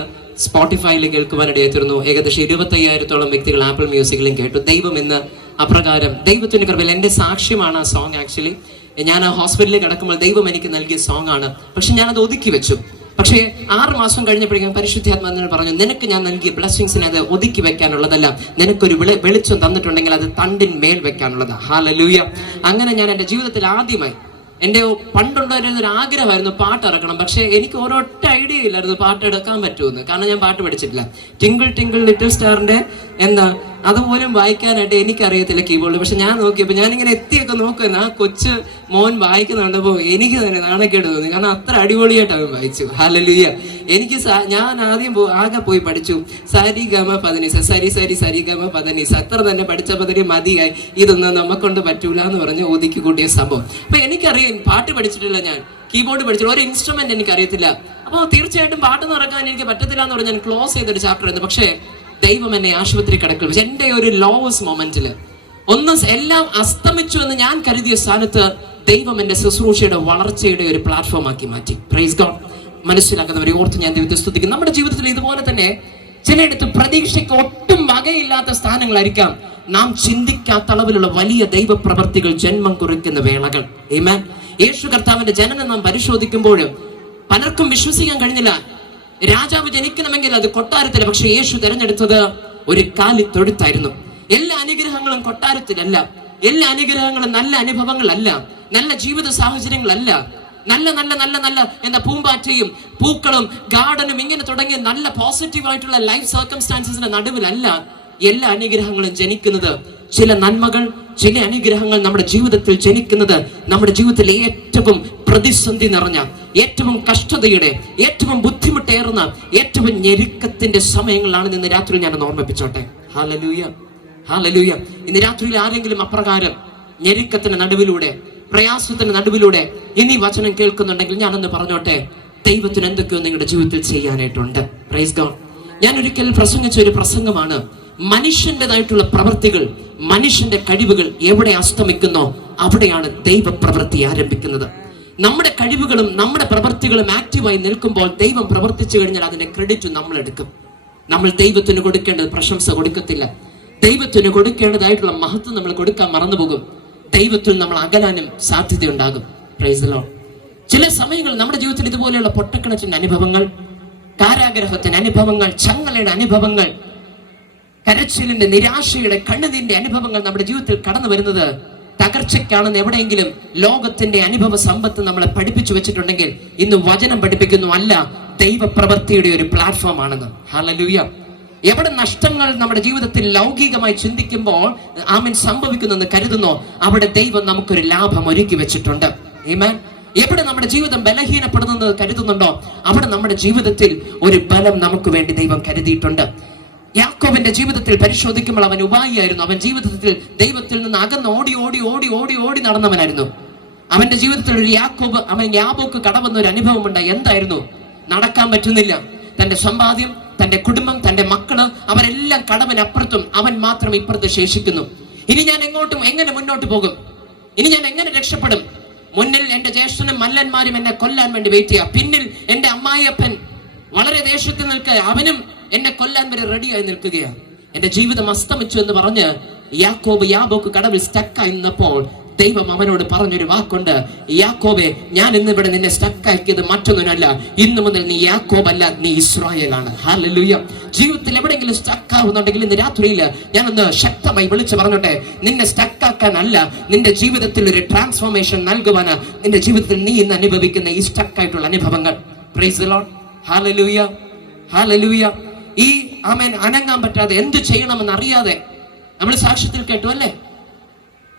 സ്പോട്ടിഫൈയിൽ കേൾക്കുവാനിടയായിത്തീർന്നു. ഏകദേശം 25,000-ഓളം വ്യക്തികൾ ആപ്പിൾ മ്യൂസിക്കിലും കേട്ടു. ദൈവം ഇന്ന് അപ്രകാരം ദൈവത്തിന്റെ കൃപയിൽ എൻ്റെ സാക്ഷ്യമാണ് ആ സോങ്. ആക്ച്വലി ഞാൻ ആ ഹോസ്പിറ്റലിൽ കിടക്കുമ്പോൾ ദൈവം എനിക്ക് നൽകിയ സോങ് ആണ്. പക്ഷെ ഞാനത് ഒതുക്കി വെച്ചു. പക്ഷേ 6 മാസം കഴിഞ്ഞപ്പോഴേക്കും പരിശുദ്ധാത്മാവിനോട് പറഞ്ഞു, നിനക്ക് ഞാൻ നൽകിയ ബ്ലെസ്സിങ്സിനെ അത് ഒതുക്കി വെക്കാനുള്ളതല്ല, നിനക്കൊരു വെളിച്ചം തന്നിട്ടുണ്ടെങ്കിൽ അത് തണ്ടിന്മേൽ വെക്കാനുള്ളതാണ്. ഹല്ലേലൂയ. അങ്ങനെ ഞാൻ എൻ്റെ ജീവിതത്തിൽ ആദ്യമായി, എൻ്റെ പണ്ടുണ്ടായിരുന്ന ഒരു ആഗ്രഹമായിരുന്നു പാട്ട് ഇറക്കണം. പക്ഷെ എനിക്ക് ഒരൊറ്റ ഐഡിയ ഇല്ലായിരുന്നു പാട്ട് എടുക്കാൻ പറ്റുമെന്ന്. കാരണം ഞാൻ പാട്ട് പഠിച്ചിട്ടില്ല. ടിങ്കിൾ ടിങ്കിൾ ലിറ്റിൽ സ്റ്റാറിന്റെ എന്താ അതുപോലും വായിക്കാനായിട്ട് എനിക്കറിയത്തില്ല കീബോർഡ്. പക്ഷെ ഞാൻ നോക്കിയപ്പോൾ ഞാനിങ്ങനെ എത്തിയൊക്കെ നോക്കുമെന്ന് ആ കൊച്ചു മോൻ വായിക്കുന്നുണ്ടപ്പോൾ എനിക്ക് തന്നെ നാണക്കേട് തോന്നി. കാരണം അത്ര അടിപൊളിയായിട്ട് അവൻ വായിച്ചു. ഹല്ലേലൂയ. എനിക്ക് ഞാൻ ആദ്യം ആകെ പോയി പഠിച്ചു സരി ഗമ പദനിസ, സരി സരി സരി ഗമ പദനിസ. അത്ര തന്നെ പഠിച്ചപ്പോൾ തന്നെ മതിയായി, ഇതൊന്നും നമുക്കൊണ്ട് പറ്റൂല എന്ന് പറഞ്ഞ് ഒതുക്കി കൂട്ടിയ സംഭവം. അപ്പൊ എനിക്കറിയാം, പാട്ട് പഠിച്ചിട്ടില്ല, ഞാൻ കീബോർഡ് പഠിച്ചില്ല, ഒരു ഇൻസ്ട്രുമെന്റ് എനിക്കറിയത്തില്ല. അപ്പോൾ തീർച്ചയായിട്ടും പാട്ട് നടക്കാൻ എനിക്ക് പറ്റത്തില്ല എന്ന് പറഞ്ഞ് ഞാൻ ക്ലോസ് ചെയ്തൊരു ചാപ്റ്റർ ആയിരുന്നു. പക്ഷേ ദൈവം എന്നെ ആശുപത്രി കിടക്കൽ വെച്ച് എൻ്റെ ഒരു ലോവസ്റ്റ് മൊമെന്റിൽ എല്ലാം അസ്തമിച്ചു എന്ന് ഞാൻ കരുതിയ സ്ഥാനത്ത് ദൈവം എന്റെ ശുശ്രൂഷയുടെ വളർച്ചയുടെ ഒരു പ്ലാറ്റ്ഫോം ആക്കി മാറ്റി. Praise God. മനസ്സിലാക്കുന്നവരെ ഓർത്ത് ഞാൻ ദൈവത്തെ സ്തുതിക്കുന്നു. നമ്മുടെ ജീവിതത്തിൽ ഇതുപോലെ തന്നെ ചിലയിടത്ത് പ്രതീക്ഷയ്ക്ക് ഒട്ടും വകയില്ലാത്ത സ്ഥാനങ്ങളായിരിക്കാം നാം ചിന്തിക്കാത്ത അളവിലുള്ള വലിയ ദൈവപ്രവർത്തികൾ ജന്മം കുറിക്കുന്ന വേളകൾ. ആമേൻ. യേശു കർത്താവിന്റെ ജനനം നാം പരിശോധിക്കുമ്പോഴും പലർക്കും വിശ്വസിക്കാൻ കഴിഞ്ഞില്ല. രാജാവ് ജനിക്കണമെങ്കിൽ അത് കൊട്ടാരത്തില, പക്ഷെ യേശു തിരഞ്ഞെടുത്തത് ഒരു കാലിത്തൊഴുത്തായിരുന്നു. എല്ലാ അനുഗ്രഹങ്ങളും കൊട്ടാരത്തിലല്ല, എല്ലാ അനുഗ്രഹങ്ങളും നല്ല അനുഭവങ്ങളല്ല, നല്ല ജീവിത സാഹചര്യങ്ങളല്ല, നല്ല നല്ല നല്ല നല്ല എന്താ പൂമ്പാറ്റയും പൂക്കളും ഗാർഡനും ഇങ്ങനെ തുടങ്ങിയ നല്ല പോസിറ്റീവ് ആയിട്ടുള്ള ലൈഫ് സർക്കംസ്റ്റാൻസസിന്റെ നടുവിലല്ല എല്ലാ അനുഗ്രഹങ്ങളും ജനിക്കുന്നത്. ചില നന്മകൾ, ചില അനുഗ്രഹങ്ങൾ നമ്മുടെ ജീവിതത്തിൽ ജനിക്കുന്നത് നമ്മുടെ ജീവിതത്തിൽ ഏറ്റവും പ്രതിസന്ധി നിറഞ്ഞ, ഏറ്റവും കഷ്ടതയുടെ, ഏറ്റവും ബുദ്ധിമുട്ടേറുന്ന, ഏറ്റവും ഞെരുക്കത്തിന്റെ സമയങ്ങളാണ് ഇന്ന് രാത്രി ഞാൻ ഓർമ്മിപ്പിച്ചോട്ടെ. Hallelujah, hallelujah. ഇന്ന് രാത്രിയിൽ ആരെങ്കിലും അപ്രകാരം ഞെരുക്കത്തിന്റെ നടുവിലൂടെ, പ്രയാസത്തിന്റെ നടുവിലൂടെ ഇനി വചനം കേൾക്കുന്നുണ്ടെങ്കിൽ ഞാനൊന്ന് പറഞ്ഞോട്ടെ, ദൈവത്തിന് എന്തൊക്കെയോ നിങ്ങളുടെ ജീവിതത്തിൽ ചെയ്യാനായിട്ടുണ്ട്. Praise God. ഞാൻ ഒരിക്കൽ പ്രസംഗിച്ച ഒരു പ്രസംഗമാണ്, മനുഷ്യൻ്റെതായിട്ടുള്ള പ്രവൃത്തികൾ, മനുഷ്യന്റെ കഴിവുകൾ എവിടെ അസ്തമിക്കുന്നോ അവിടെയാണ് ദൈവപ്രവൃത്തി ആരംഭിക്കുന്നത്. നമ്മുടെ കഴിവുകളും നമ്മുടെ പ്രവൃത്തികളും ആക്റ്റീവായി നിൽക്കുമ്പോൾ ദൈവം പ്രവർത്തിച്ചു കഴിഞ്ഞാൽ അതിന്റെ ക്രെഡിറ്റ് നമ്മൾ എടുക്കും. നമ്മൾ ദൈവത്തിന് കൊടുക്കേണ്ടത് പ്രശംസ കൊടുക്കത്തില്ല. ദൈവത്തിന് കൊടുക്കേണ്ടതായിട്ടുള്ള മഹത്വം നമ്മൾ കൊടുക്കാൻ മറന്നുപോകും. ദൈവത്തിൽ നമ്മൾ അകലാനും സാധ്യതയുണ്ടാകും. Praise the Lord. ചില സമയങ്ങൾ നമ്മുടെ ജീവിതത്തിൽ ഇതുപോലെയുള്ള പൊട്ടക്കിണറ്റിന്റെ അനുഭവങ്ങൾ, കാരാഗ്രഹത്തിന്റെ അനുഭവങ്ങൾ, ചങ്ങലയുടെ അനുഭവങ്ങൾ, കരച്ചിലിന്റെ, നിരാശയുടെ, കണ്ണുനീരിന്റെ അനുഭവങ്ങൾ നമ്മുടെ ജീവിതത്തിൽ കടന്നു വരുന്നത് തകർച്ചയ്ക്കാണെന്ന് എവിടെയെങ്കിലും ലോകത്തിന്റെ അനുഭവ സമ്പത്ത് നമ്മളെ പഠിപ്പിച്ചു വെച്ചിട്ടുണ്ടെങ്കിൽ ഇന്ന് വചനം പഠിപ്പിക്കുന്നു, അല്ല, ദൈവപ്രവൃത്തിയുടെ ഒരു പ്ലാറ്റ്ഫോം ആണെന്ന്. ഹല്ലേലൂയ. എവിടെ നഷ്ടങ്ങൾ നമ്മുടെ ജീവിതത്തിൽ ലൗകികമായി ചിന്തിക്കുമ്പോൾ ആമേൻ സംഭവിക്കുന്നെന്ന് കരുതുന്നോ അവിടെ ദൈവം നമുക്കൊരു ലാഭം ഒരുക്കി വെച്ചിട്ടുണ്ട്. ആമേൻ. എവിടെ നമ്മുടെ ജീവിതം ബലഹീനപ്പെടുന്നത് കരുതുന്നുണ്ടോ അവിടെ നമ്മുടെ ജീവിതത്തിൽ ഒരു ബലം നമുക്ക് വേണ്ടി ദൈവം കരുതിയിട്ടുണ്ട്. യാക്കോബിന്റെ ജീവിതത്തിൽ പരിശോധിക്കുമ്പോൾ അവൻ ഉപായിയായിരുന്നു. അവൻ ജീവിതത്തിൽ ദൈവത്തിൽ നിന്ന് അകന്ന് ഓടി ഓടി ഓടി ഓടി ഓടി നടന്നവനായിരുന്നു. അവന്റെ ജീവിതത്തിൽ ഒരു യാബോക്ക് കടവന്ന ഒരു അനുഭവം ഉണ്ടായി. എന്തായിരുന്നു? നടക്കാൻ പറ്റുന്നില്ല. തന്റെ സമ്പാദ്യം, തന്റെ കുടുംബം, തന്റെ മക്കള് അവരെല്ലാം കടവനപ്പുറത്തും, അവൻ മാത്രം ഇപ്പുറത്ത് ശേഷിക്കുന്നു. ഇനി ഞാൻ എങ്ങനെ മുന്നോട്ട് പോകും? ഇനി ഞാൻ എങ്ങനെ രക്ഷപ്പെടും? മുന്നിൽ എന്റെ ജ്യേഷ്ഠനും മല്ലന്മാരും എന്നെ കൊല്ലാൻ വേണ്ടി വെയിറ്റ് ചെയ്യുക. പിന്നിൽ എന്റെ അമ്മായിയപ്പൻ വളരെ ദേഷ്യത്തിൽ നിൽക്കുക, അവനും എന്നെ കൊല്ലാൻ വരെ റെഡിയായി നിൽക്കുകയാണ്. എന്റെ ജീവിതം അസ്തമിച്ചു എന്ന് പറഞ്ഞ് യാബോക്ക് കടവിൽ സ്റ്റക്കായി നിന്നപ്പോൾ ദൈവം അവനോട് പറഞ്ഞൊരു വാക്കുണ്ട്, യാക്കോബെ, ഞാൻ ഇന്നിവിടെ നിന്നെ സ്റ്റക്കാക്കിയത് മറ്റൊന്നുമല്ല, ഇന്നു മുതൽ നീ യാക്കോബല്ല, നീ ഇസ്രായേലാണ്. ഹല്ലേലൂയ. ജീവിതത്തിൽ എവിടെയെങ്കിലും സ്റ്റക്കാവുന്നുണ്ടെങ്കിൽ ഇന്ന് രാത്രിയിൽ ഞാനൊന്ന് ശക്തമായി വിളിച്ചു പറഞ്ഞോട്ടെ, നിന്നെ സ്റ്റക്കാക്കാനല്ല, നിന്റെ ജീവിതത്തിൽ ഒരു ട്രാൻസ്ഫോർമേഷൻ നൽകുവാന് നിന്റെ ജീവിതത്തിൽ നീ ഇന്ന് അനുഭവിക്കുന്ന ഈ സ്റ്റക്കായിട്ടുള്ള അനുഭവങ്ങൾ. Price the Lord. Hallelujah, hallelujah. ഈ ആമേൻ അനങ്ങാൻ പറ്റാതെ എന്ത് ചെയ്യണമെന്ന് അറിയാതെ നമ്മൾ സാക്ഷ്യത്തിൽ കേട്ടു അല്ലേ,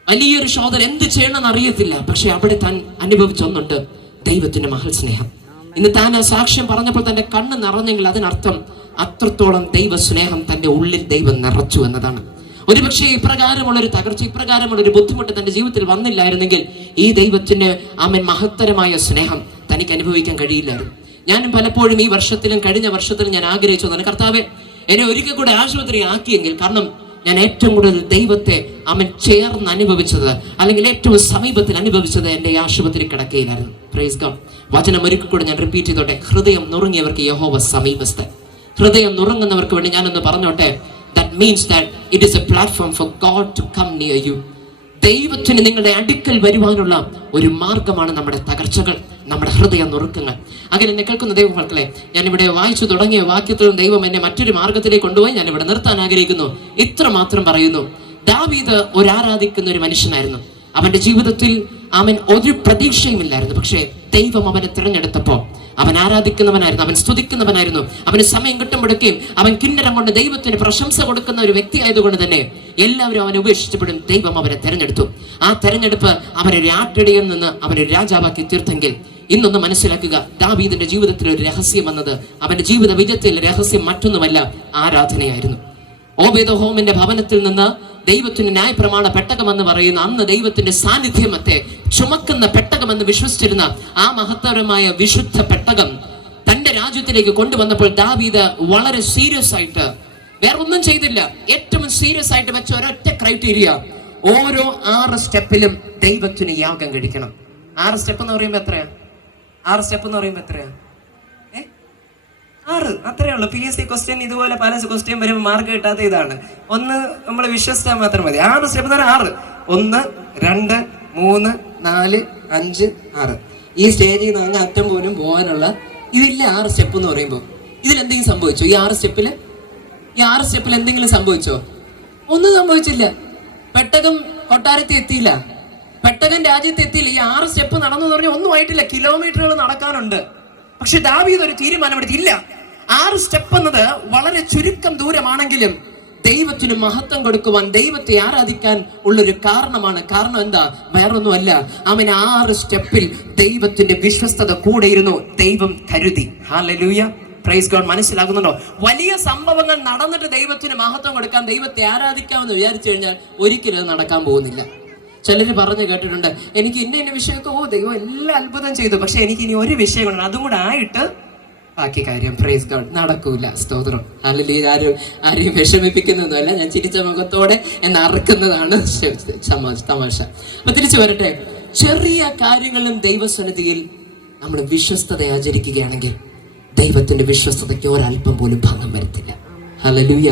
വലിയൊരു ശോധന, എന്ത് ചെയ്യണമെന്ന് അറിയത്തില്ല. പക്ഷെ അവിടെ താൻ അനുഭവിച്ചൊന്നുണ്ട്, ദൈവത്തിന്റെ മഹൽ സ്നേഹം. ഇന്ന് താൻ ആ സാക്ഷ്യം പറഞ്ഞപ്പോൾ തന്റെ കണ്ണ് നിറഞ്ഞെങ്കിൽ അതിനർത്ഥം അത്രത്തോളം ദൈവ സ്നേഹം തന്റെ ഉള്ളിൽ ദൈവം നിറച്ചു എന്നതാണ്. ഒരുപക്ഷെ ഇപ്രകാരമുള്ള ഒരു തകർച്ച, ഇപ്രകാരമുള്ള ഒരു ബുദ്ധിമുട്ട് തന്റെ ജീവിതത്തിൽ വന്നില്ലായിരുന്നെങ്കിൽ ഈ ദൈവത്തിന്റെ ആമേൻ മഹത്തരമായ സ്നേഹം തനിക്ക് അനുഭവിക്കാൻ കഴിയില്ലായിരുന്നു. ഞാനും പലപ്പോഴും ഈ വർഷത്തിലും കഴിഞ്ഞ വർഷത്തിലും ഞാൻ ആഗ്രഹിച്ചു, കർത്താവേ, എന്നെ ഒരിക്കൽ കൂടെ ആശുപത്രി ആക്കിയെങ്കിൽ, കാരണം ഞാൻ ഏറ്റവും കൂടുതൽ ദൈവത്തെ ചേർന്ന് അനുഭവിച്ചത്, അല്ലെങ്കിൽ ഏറ്റവും സമീപത്തിൽ അനുഭവിച്ചത് എന്റെ ആശുപത്രി കിടക്കയിലായിരുന്നു. Praise God. വചനം ഒരിക്കൽ കൂടെ ഞാൻ റിപ്പീറ്റ് ചെയ്തോട്ടെ, ഹൃദയം നുറുങ്ങിയവർക്ക് യഹോവ സമീപസ്ഥൻ. ഹൃദയം നുറുങ്ങുന്നവർക്ക് വേണ്ടി ഞാനൊന്ന് പറഞ്ഞോട്ടെ, that means that it is a platform for God to come near you. ദൈവത്തിന് നിങ്ങളുടെ അടുക്കൽ വരുവാനുള്ള ഒരു മാർഗമാണ് നമ്മുടെ തകർച്ചകൾ, നമ്മുടെ ഹൃദയ നുറുക്കങ്ങൾ. അങ്ങനെ എന്നെ കേൾക്കുന്ന ദൈവമക്കളെ, ഞാനിവിടെ വായിച്ചു തുടങ്ങിയ വാക്യത്തിലും ദൈവം എന്നെ മറ്റൊരു മാർഗത്തിലേക്ക് കൊണ്ടുപോയി ഞാൻ ഇവിടെ നിർത്താൻ ആഗ്രഹിക്കുന്നു. ഇത്ര മാത്രം പറയുന്നു, ദാവീദ് ആരാധിക്കുന്ന ഒരു മനുഷ്യനായിരുന്നു. അവന്റെ ജീവിതത്തിൽ അവൻ ഒരു പ്രതീക്ഷയുമില്ലായിരുന്നു. പക്ഷേ ദൈവം അവനെ തിരഞ്ഞെടുത്തപ്പോൾ അവൻ ആരാധിക്കുന്നവനായിരുന്നു, അവൻ സ്തുതിക്കുന്നവനായിരുന്നു. അവന് സമയം കിട്ടുമ്പോഴേക്കും അവൻ കിന്നരം കൊണ്ട് ദൈവത്തിന് പ്രശംസ കൊടുക്കുന്ന ഒരു വ്യക്തി ആയതുകൊണ്ട് തന്നെ എല്ലാവരും അവനെ ഉപേക്ഷിച്ചപ്പോഴും ദൈവം അവനെ തെരഞ്ഞെടുത്തു. ആ തെരഞ്ഞെടുപ്പ് അവനൊരു ആട്ടിടയിൽ നിന്ന് അവനൊരു രാജാവാക്കി തീർത്തെങ്കിൽ ഇന്നൊന്ന് മനസ്സിലാക്കുക, ദാവീദിന്റെ ജീവിതത്തിൽ ഒരു രഹസ്യം വന്നത്, അവന്റെ ജീവിത വിജയത്തിൽ രഹസ്യം മറ്റൊന്നുമല്ല, ആരാധനയായിരുന്നു. ഓബേദഹോമിന്റെ ഭവനത്തിൽ നിന്ന് ദൈവത്തിന് ന്യായപ്രമാണ പെട്ടകമെന്ന് പറയുന്ന, അന്ന് ദൈവത്തിന്റെ സാന്നിധ്യമത്തെ ചുമക്കുന്ന പെട്ടകമെന്ന് വിശ്വസിച്ചിരുന്ന ആ മഹത്തരമായ വിശുദ്ധ പെട്ടകം തന്റെ രാജ്യത്തിലേക്ക് കൊണ്ടുവന്നപ്പോൾ ദാവീദ് വളരെ സീരിയസ് ആയിട്ട്, വേറെ ഒന്നും ചെയ്തില്ല, ഏറ്റവും സീരിയസ് ആയിട്ട് വെച്ച ഒരൊറ്റ ക്രൈറ്റീരിയ, ഓരോ 6 സ്റ്റെപ്പിലും ദൈവത്തിന് യാഗം കഴിക്കണം. 6 സ്റ്റെപ്പ് എന്ന് പറയുമ്പോ എത്രയാ? 6 സ്റ്റെപ്പ് എന്ന് പറയുമ്പോ എത്രയാ? 6, അത്രേ ഉള്ളൂ. PSC ക്വസ്റ്റ്യൻ ഇതുപോലെ പല ക്വസ്റ്റ്യൻ വരുമ്പോൾ മാർക്ക് കിട്ടാത്ത ഇതാണ്. ഒന്ന് നമ്മൾ വിശ്വസിച്ചാൽ മാത്രം മതി. 6 സ്റ്റെപ്പ് എന്ന് പറഞ്ഞാൽ 6, 1, 2, 3, 4, 5, 6. ഈ സ്റ്റേജിൽ നിന്ന് അങ്ങ് അറ്റം പോലും പോകാനുള്ള ഇതില്ല 6 സ്റ്റെപ്പ് എന്ന് പറയുമ്പോൾ. ഇതിലെന്തെങ്കിലും സംഭവിച്ചോ? ഈ 6 സ്റ്റെപ്പിൽ എന്തെങ്കിലും സംഭവിച്ചോ? ഒന്നും സംഭവിച്ചില്ല. പെട്ടകം കൊട്ടാരത്തിൽ എത്തിയില്ല, പെട്ടകം രാജ്യത്ത് എത്തിയില്ല. ഈ 6 സ്റ്റെപ്പ് നടന്നു പറഞ്ഞാൽ ഒന്നും ആയിട്ടില്ല, കിലോമീറ്ററുകൾ നടക്കാനുണ്ട്. പക്ഷെ ദാവീദ് ഒരു തീരുമാനമെടുത്തില്ല. 6 സ്റ്റെപ്പ് എന്നത് വളരെ ചുരുക്കം ദൂരമാണെങ്കിലും ദൈവത്തിന് മഹത്വം കൊടുക്കുവാൻ, ദൈവത്തെ ആരാധിക്കാൻ ഉള്ളൊരു കാരണമാണ്. കാരണം എന്താ? വേറൊന്നുമല്ല, അവൻ 6 സ്റ്റെപ്പിൽ ദൈവത്തിന്റെ വിശ്വസ്തത കൂടെ ഇരുന്നു. ദൈവം കരുതി. Hallelujah, praise God. മനസ്സിലാകുന്നുണ്ടോ? വലിയ സംഭവങ്ങൾ നടന്നിട്ട് ദൈവത്തിന് മഹത്വം കൊടുക്കാൻ, ദൈവത്തെ ആരാധിക്കാമെന്ന് വിചാരിച്ചു കഴിഞ്ഞാൽ ഒരിക്കലും അത് നടക്കാൻ പോകുന്നില്ല. ചിലർ പറഞ്ഞു കേട്ടിട്ടുണ്ട്, എനിക്ക് ഇന്ന വിഷയമൊക്കെ, ദൈവം എല്ലാം അത്ഭുതം ചെയ്തു, പക്ഷെ എനിക്ക് ഇനി ഒരു വിഷയമാണ്, അതും കൂടെ ആയിട്ട് ബാക്കി കാര്യം, പ്രൈസ് ഗോഡ്, നടക്കൂല. സ്തോത്രം. അല്ലെങ്കിൽ ആരെയും വിഷമിപ്പിക്കുന്നതല്ല, ഞാൻ ചിരിച്ച മുഖത്തോടെ എന്ന് അറക്കുന്നതാണ് തമാശ. അപ്പൊ തിരിച്ചു വരട്ടെ, ചെറിയ കാര്യങ്ങളിലും ദൈവസന്നിധിയിൽ നമ്മൾ വിശ്വസ്തത ആചരിക്കുകയാണെങ്കിൽ ദൈവത്തിന്റെ വിശ്വസ്തതയ്ക്ക് ഒരല്പം പോലും ഭംഗം വരുത്തില്ല. ഹല്ലേലൂയ.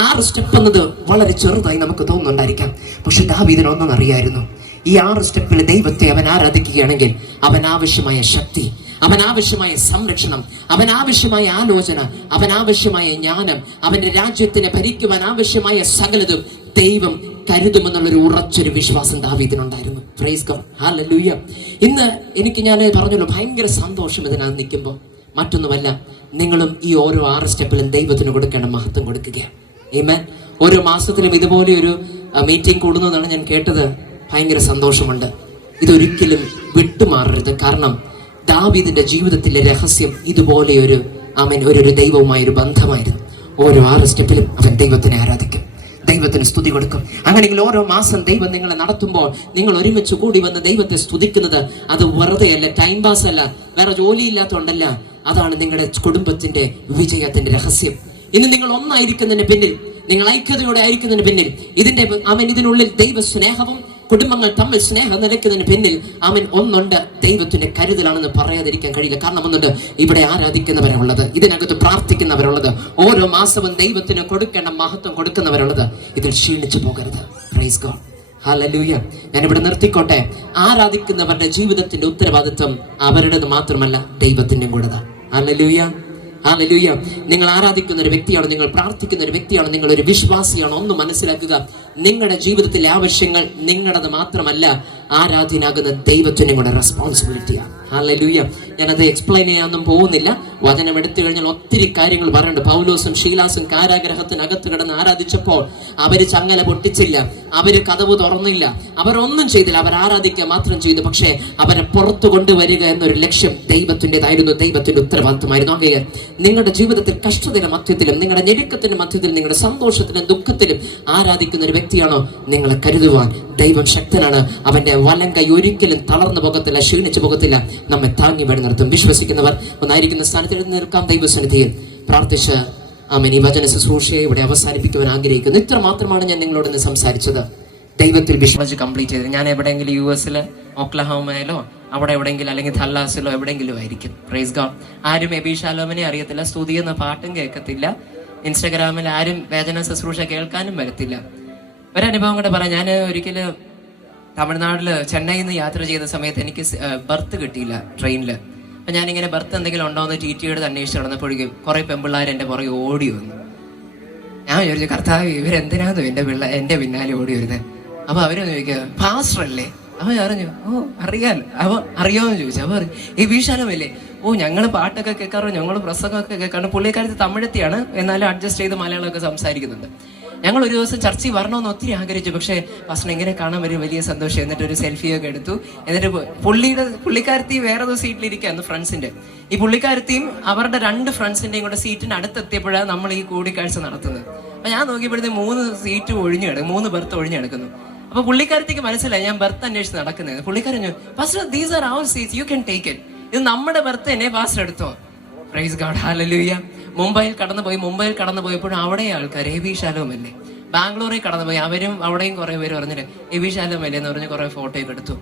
6 സ്റ്റെപ്പ് എന്നത് വളരെ ചെറുതായി നമുക്ക് തോന്നുന്നുണ്ടായിരിക്കാം, പക്ഷെ ദാവീദിന് ഒന്നും അറിയായിരുന്നു. ഈ 6 സ്റ്റെപ്പിൽ ദൈവത്തെ അവൻ ആരാധിക്കുകയാണെങ്കിൽ അവൻ ആവശ്യമായ ശക്തി, അവൻ ആവശ്യമായ സംരക്ഷണം, അവൻ ആവശ്യമായ ആലോചന, അവൻ ആവശ്യമായ ജ്ഞാനം, അവന്റെ രാജ്യത്തിനെ ഭരിക്കുവാൻ ആവശ്യമായ സകലതും ദൈവം കരുതുമെന്നുള്ളൊരു ഉറച്ചൊരു വിശ്വാസം ദാവീദിനുണ്ടായിരുന്നു. Price God, hallelujah. ഇന്ന് ഞാൻ പറഞ്ഞല്ലോ, ഭയങ്കര സന്തോഷം ഇതിനകത്ത് നിൽക്കുമ്പോൾ. മറ്റൊന്നുമല്ല, നിങ്ങളും ഈ ഓരോ 6 സ്റ്റെപ്പിലും ദൈവത്തിന് കൊടുക്കേണ്ട മഹത്വം കൊടുക്കുകയാണ്. ആമേൻ. ഓരോ മാസത്തിലും ഇതുപോലെ ഒരു മീറ്റിംഗ് കൂടുന്നതാണ് ഞാൻ കേട്ടത്. ഭയങ്കര സന്തോഷമുണ്ട്. ഇതൊരിക്കലും വിട്ടുമാറരുത്. കാരണം ദാവീദിന്റെ ജീവിതത്തിലെ രഹസ്യം ഇതുപോലെ ഒരു ദൈവവുമായൊരു ബന്ധമായിരുന്നു. ഓരോ 6 സ്റ്റെപ്പിലും അവൻ ദൈവത്തിനെ ആരാധിക്കും, ദൈവത്തിന് സ്തുതി കൊടുക്കും. അങ്ങനെയെങ്കിൽ ഓരോ മാസം ദൈവം നിങ്ങളെ നടത്തുമ്പോൾ നിങ്ങൾ ഒരുമിച്ച് കൂടി വന്ന് ദൈവത്തെ സ്തുതിക്കുന്നത് അത് വെറുതെയല്ല, ടൈം പാസ് അല്ല, വേറെ ജോലിയില്ലാത്തതുകൊണ്ടല്ല. അതാണ് നിങ്ങളുടെ കുടുംബത്തിന്റെ വിജയത്തിന്റെ രഹസ്യം. ഇന്ന് നിങ്ങൾ ഒന്നായിരിക്കുന്നതിന് പിന്നിൽ, നിങ്ങൾ ഐക്യതയോടെ ആയിരിക്കുന്നതിന് പിന്നിൽ, ഇതിനുള്ളിൽ ദൈവ സ്നേഹവും കുടുംബങ്ങൾ തമ്മിൽ സ്നേഹം നിലയ്ക്കുന്നതിന് പിന്നിൽ ഒന്നുണ്ട്, ദൈവത്തിന്റെ കരുതലാണെന്ന് പറയാതിരിക്കാൻ കഴിയില്ല. കാരണം ഒന്നുണ്ട്, ഇവിടെ ആരാധിക്കുന്നവരുള്ളത്, ഇതിനകത്ത് പ്രാർത്ഥിക്കുന്നവരുള്ളത്, ഓരോ മാസവും ദൈവത്തിന് കൊടുക്കേണ്ട മഹത്വം കൊടുക്കുന്നവരുള്ളത്. ഇതിൽ ക്ഷീണിച്ചു പോകരുത്. Price God, hallelujah. ഞാനിവിടെ നിർത്തിക്കോട്ടെ. ആരാധിക്കുന്നവരുടെ ജീവിതത്തിന്റെ ഉത്തരവാദിത്വം അവരുടേത് മാത്രമല്ല, ദൈവത്തിന്റെയും കൂടെതാണ്. Hallelujah, hallelujah. നിങ്ങൾ ആരാധിക്കുന്ന ഒരു വ്യക്തിയാണ്, നിങ്ങൾ പ്രാർത്ഥിക്കുന്ന ഒരു വ്യക്തിയാണ്, നിങ്ങൾ ഒരു വിശ്വാസിയാണ്. ഒന്ന് മനസ്സിലാക്കുക, നിങ്ങളുടെ ജീവിതത്തിലെ ആവശ്യങ്ങൾ നിങ്ങളുടേത് മാത്രമല്ല, ആരാധനാകുന്ന ദൈവത്തിനും കൂടെ റെസ്പോൺസിബിലിറ്റിയാണ്. ഹല്ലേലൂയ. ഞാനത് എക്സ്പ്ലെയിൻ ചെയ്യാനൊന്നും പോകുന്നില്ല. വചനം എടുത്തു കഴിഞ്ഞാൽ ഒത്തിരി കാര്യങ്ങൾ പറയുന്നുണ്ട്. പൗലോസും ശീലാസും കാരാഗ്രഹത്തിനകത്ത് കിടന്ന് ആരാധിച്ചപ്പോൾ അവര് ചങ്ങല പൊട്ടിച്ചില്ല, അവര് കതവ് തുറന്നില്ല, അവരൊന്നും ചെയ്തില്ല, അവർ ആരാധിക്കുക മാത്രം ചെയ്തു. പക്ഷേ അവരെ പുറത്തു കൊണ്ടുവരിക എന്നൊരു ലക്ഷ്യം ദൈവത്തിൻ്റെതായിരുന്നു, ദൈവത്തിന്റെ ഉത്തരവാദിത്വമായിരുന്നു. ആകെ നിങ്ങളുടെ ജീവിതത്തിൽ കഷ്ടതയുടെ മധ്യത്തിലും, നിങ്ങളുടെ ഞെരുക്കത്തിന്റെ മധ്യത്തിലും, നിങ്ങളുടെ സന്തോഷത്തിലും ദുഃഖത്തിലും ആരാധിക്കുന്ന ഒരു വ്യക്തിയാണോ, നിങ്ങളെ കരുതുവാൻ ദൈവം ശക്തനാണ്. അവന്റെ വലം കൈ ഒരിക്കലും തളർന്നു പോകത്തില്ല, ക്ഷീണിച്ചു പോകത്തില്ല, നമ്മെ താങ്ങി വഴി നിർത്തും. വിശ്വസിക്കുന്നവർ ഒന്നായിരിക്കുന്ന സ്ഥാനത്ത് എഴുതി നിൽക്കാം. ദൈവസന്നിധിയിൽ പ്രാർത്ഥിച്ച് ഈ വചന ശുശ്രൂഷയെ ഇവിടെ അവസാനിപ്പിക്കുവാൻ ആഗ്രഹിക്കുന്നു. ഇത്ര മാത്രമാണ് ഞാൻ നിങ്ങളോട് ഇന്ന് സംസാരിച്ചത്. ദൈവത്തിൽ വിശ്വസിച്ച് കംപ്ലീറ്റ് ചെയ്ത് ഞാൻ എവിടെയെങ്കിലും US-ൽ ഒക്ലഹോമയിലോ അവിടെ എവിടെയെങ്കിലും, അല്ലെങ്കിൽ ധല്ലാസിലോ എവിടെയെങ്കിലും ആയിരിക്കും. Praise God. ആരും എബിഷാലോമിനെ അറിയത്തില്ല, സ്തുതി എന്ന പാട്ടും കേൾക്കത്തില്ല, ഇൻസ്റ്റാഗ്രാമിൽ ആരും വേദന ശുശ്രൂഷ കേൾക്കാനും വരത്തില്ല. ഒരനുഭവം കൂടെ പറയാം. ഞാൻ ഒരിക്കലും തമിഴ്നാട്ടിൽ ചെന്നൈയിൽ നിന്ന് യാത്ര ചെയ്ത സമയത്ത് എനിക്ക് ബർത്ത് കിട്ടിയില്ല ട്രെയിനിൽ. അപ്പം ഞാനിങ്ങനെ ബർത്ത് എന്തെങ്കിലും ഉണ്ടോ എന്ന് TT എടുത്ത് അന്വേഷിച്ച് നടന്നപ്പോഴേക്കും കുറേ പെൺപിള്ളേർ എൻ്റെ പുറകെ ഓടി വന്നു. ഞാൻ വിചാരിച്ചു, കർത്താവ് ഇവരെന്തിനാന്ന് എൻ്റെ പിന്നാലെ ഓടി വരുന്നത്. അപ്പോൾ അവരൊന്ന് ചോദിക്കുക, പാസ്റ്റർ അല്ലേ? അവൻ അറിഞ്ഞു. അറിയാലോ. അവൻ അറിയാമെന്ന് ചോദിച്ചു. അവൻ പറഞ്ഞു എബി ശാലോമല്ലേ? ഞങ്ങൾ പാട്ടൊക്കെ കേൾക്കാറോ, ഞങ്ങൾ പ്രസംഗമൊക്കെ കേൾക്കാറുണ്ട്. പുള്ളിക്കാരത്ത് തമിഴത്തിയാണ്, എന്നാലും അഡ്ജസ്റ്റ് ചെയ്ത് മലയാളമൊക്കെ സംസാരിക്കുന്നുണ്ട്. ഞങ്ങൾ ഒരു ദിവസം ചർച്ചയിൽ വരണമെന്ന് ഒത്തിരി ആഗ്രഹിച്ചു. പക്ഷേ ഫസ്റ്റ് എങ്ങനെ കാണാൻ വരും, വലിയ സന്തോഷം. എന്നിട്ട് ഒരു സെൽഫിയൊക്കെ എടുത്തു. എന്നിട്ട് പുള്ളിക്കാരത്തി വേറെ ഒരു സീറ്റിലിരിക്കുകയായിരുന്നു, ഫ്രണ്ട്സിന്റെ. ഈ പുള്ളിക്കാരത്തിയും അവരുടെ 2 ഫ്രണ്ട്സിന്റെയും കൂടെ സീറ്റിന് അടുത്തെത്തിയപ്പോഴാണ് നമ്മൾ ഈ കൂടിക്കാഴ്ച നടത്തുന്നത്. അപ്പൊ ഞാൻ നോക്കിയപ്പോഴത്തേക്ക് 3 സീറ്റ് ഒഴിഞ്ഞു കിടക്കും, 3 ബർത്ത് ഒഴിഞ്ഞു കിടക്കുന്നു. അപ്പൊ പുള്ളിക്കാരത്തേക്ക് മനസ്സിലായി ഞാൻ ബർത്ത് അന്വേഷിച്ച് നടക്കുന്നത്. പുള്ളിക്കാരൻ first these are our seats, you can take it. ഇത് നമ്മുടെ ബർത്ത് തന്നെ, ഫാസ്റ്റ് എടുത്തോ. Praise God, hallelujah. മുംബൈയിൽ കടന്നു പോയപ്പോഴും അവിടെ ആൾക്കാർ എബി ശാലോമല്ലേ. ബാംഗ്ലൂരിൽ കടന്നുപോയി, അവരും അവിടെയും കുറെ പേര് പറഞ്ഞിട്ട് എബി ശാലോമല്ലേ എന്ന് പറഞ്ഞ് കുറെ ഫോട്ടോയൊക്കെ എടുത്തു.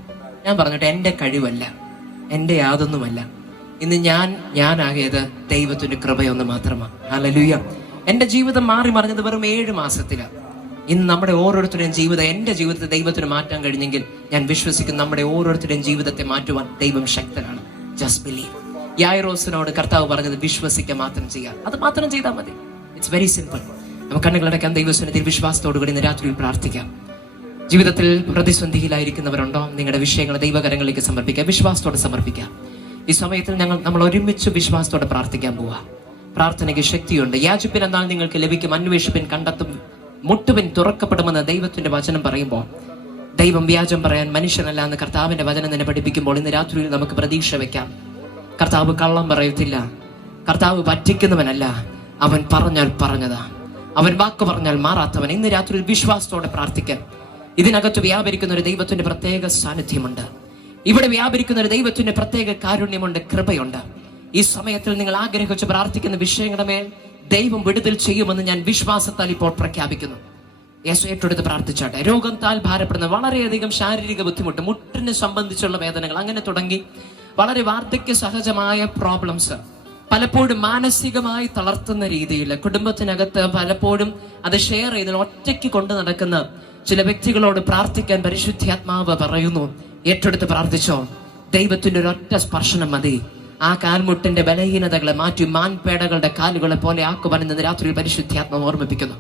ഞാൻ പറഞ്ഞിട്ട് എന്റെ കഴിവല്ല, എന്റെ യാതൊന്നുമല്ല. ഇന്ന് ഞാനാകിയത് ദൈവത്തിന്റെ കൃപയൊന്ന് മാത്രമാണ്. ഹല്ലേലൂയ. എന്റെ ജീവിതം മാറി മറിഞ്ഞത് വെറും 7 മാസത്തിലാണ്. ഇന്ന് നമ്മുടെ ഓരോരുത്തരുടെയും ജീവിതം, എന്റെ ജീവിതത്തെ ദൈവത്തിന് മാറ്റാൻ കഴിഞ്ഞെങ്കിൽ ഞാൻ വിശ്വസിക്കുന്നു നമ്മുടെ ഓരോരുത്തരുടെയും ജീവിതത്തെ മാറ്റുവാൻ ദൈവം ശക്തനാണ്. Just believe. യായിറോസിനോട് കർത്താവ് പറഞ്ഞത് വിശ്വസിക്കുക മാത്രം ചെയ്യാം, അത് മാത്രം ചെയ്താൽ മതി. It's very simple. നമുക്ക് കണ്ണുകളടക്കാൻ ദൈവസന്നിധിയിൽ വിശ്വാസത്തോടു കൂടി ഇന്ന് രാത്രിയിൽ പ്രാർത്ഥിക്കാം. ജീവിതത്തിൽ പ്രതിസന്ധിയിലായിരിക്കുന്നവരുണ്ടോ? നിങ്ങളുടെ വിഷയങ്ങൾ ദൈവകരങ്ങളിലേക്ക് സമർപ്പിക്കാം, വിശ്വാസത്തോടെ സമർപ്പിക്കാം. ഈ സമയത്തിൽ നമ്മൾ ഒരുമിച്ച് വിശ്വാസത്തോടെ പ്രാർത്ഥിക്കാൻ പോവാ. പ്രാർത്ഥനയ്ക്ക് ശക്തിയുണ്ട്. യാചിപ്പിൻ എന്നാൽ നിങ്ങൾക്ക് ലഭിക്കും, അന്വേഷിപ്പിൻ കണ്ടെത്തും, മുട്ടുവിൻ തുറക്കപ്പെടുമെന്ന് ദൈവത്തിന്റെ വചനം പറയുമ്പോൾ, ദൈവം വ്യാജം പറയാൻ മനുഷ്യനല്ല എന്ന് കർത്താവിന്റെ വചനം തന്നെ പഠിപ്പിക്കുമ്പോൾ ഇന്ന് രാത്രിയിൽ നമുക്ക് പ്രതീക്ഷ വെക്കാം. കർത്താവ് കള്ളം പറയത്തില്ല, കർത്താവ് പറ്റിക്കുന്നവനല്ല, അവൻ പറഞ്ഞാൽ പറഞ്ഞതാ, അവൻ വാക്ക് പറഞ്ഞാൽ മാറാത്തവൻ. ഇന്ന് രാത്രിയിൽ വിശ്വാസത്തോടെ പ്രാർത്ഥിക്കാൻ. ഇതിനകത്ത് വ്യാപരിക്കുന്ന ഒരു ദൈവത്തിന്റെ പ്രത്യേക സാന്നിധ്യമുണ്ട്. ഇവിടെ വ്യാപരിക്കുന്ന ഒരു ദൈവത്തിന്റെ പ്രത്യേക കാരുണ്യമുണ്ട്, കൃപയുണ്ട്. ഈ സമയത്തിൽ നിങ്ങൾ ആഗ്രഹിച്ച് പ്രാർത്ഥിക്കുന്ന വിഷയങ്ങളുടെ മേൽ ദൈവം വിടുതൽ ചെയ്യുമെന്ന് ഞാൻ വിശ്വാസത്താൽ ഇപ്പോൾ പ്രഖ്യാപിക്കുന്നു. യേശു ഏറ്റെടുത്ത് പ്രാർത്ഥിച്ചാട്ടെ. രോഗത്താൽ ഭാരപ്പെടുന്ന വളരെയധികം ശാരീരിക ബുദ്ധിമുട്ട്, മുട്ടിനെ സംബന്ധിച്ചുള്ള വേദനകൾ, അങ്ങനെ തുടങ്ങി വളരെ വാർദ്ധക്യ സഹജമായ പ്രോബ്ലംസ്, പലപ്പോഴും മാനസികമായി തളർത്തുന്ന രീതിയിൽ കുടുംബത്തിനകത്ത് പലപ്പോഴും അത് ഷെയർ ചെയ്ത് ഒറ്റയ്ക്ക് കൊണ്ടു നടക്കുന്ന ചില വ്യക്തികളോട് പ്രാർത്ഥിക്കാൻ പരിശുദ്ധാത്മാവ് പറയുന്നു. ഏറ്റെടുത്ത് പ്രാർത്ഥിച്ചോ. ദൈവത്തിന്റെ ഒരൊറ്റ സ്പർശനം മതി ആ കാൽമുട്ടിന്റെ ബലഹീനതകളെ മാറ്റി മാൻപേടകളുടെ കാലുകളെ പോലെ ആക്കുവാൻ ഇന്ന് രാത്രി പരിശുദ്ധാത്മാവ് ഓർമ്മിപ്പിക്കുന്നു.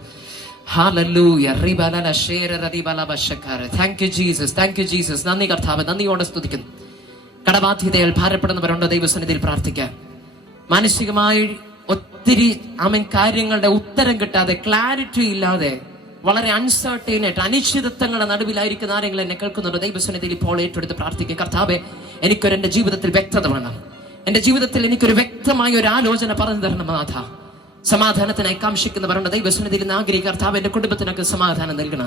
നന്ദി കർത്താവ്, നന്ദിയോടെ സ്തുതിക്കുന്നു. കടബാധ്യതയാൽ ഭാരപ്പെടുന്നവരുണ്ടോ? ദൈവസന്നിധിയിൽ പ്രാർത്ഥിക്കാൻ. മാനസികമായി ഒത്തിരി കാര്യങ്ങളുടെ ഉത്തരം കിട്ടാതെ, ക്ലാരിറ്റി ഇല്ലാതെ, വളരെ അൺസർട്ടൈനായിട്ട് അനിശ്ചിതത്വങ്ങളുടെ നടുവിലായിരിക്കുന്ന ആരെങ്കിലും എന്നെ കേൾക്കുന്നുണ്ടോ? ദൈവസന്നിധിയിൽ ഇപ്പോൾ ഏറ്റെടുത്ത് പ്രാർത്ഥിക്കുക. കർത്താവെ, എന്റെ ജീവിതത്തിൽ വ്യക്തത വേണം. എന്റെ ജീവിതത്തിൽ എനിക്കൊരു വ്യക്തമായ ഒരു ആലോചന പറഞ്ഞു തരണം നാഥ. സമാധാനത്തിനായി കാംക്ഷിക്കുന്നവരുണ്ട്. ദൈവസന്നിധിയിൽ നിന്ന് ആഗ്രഹിക്കുക. കർത്താവ്, എന്റെ കുടുംബത്തിനൊക്കെ സമാധാനം നൽകണ.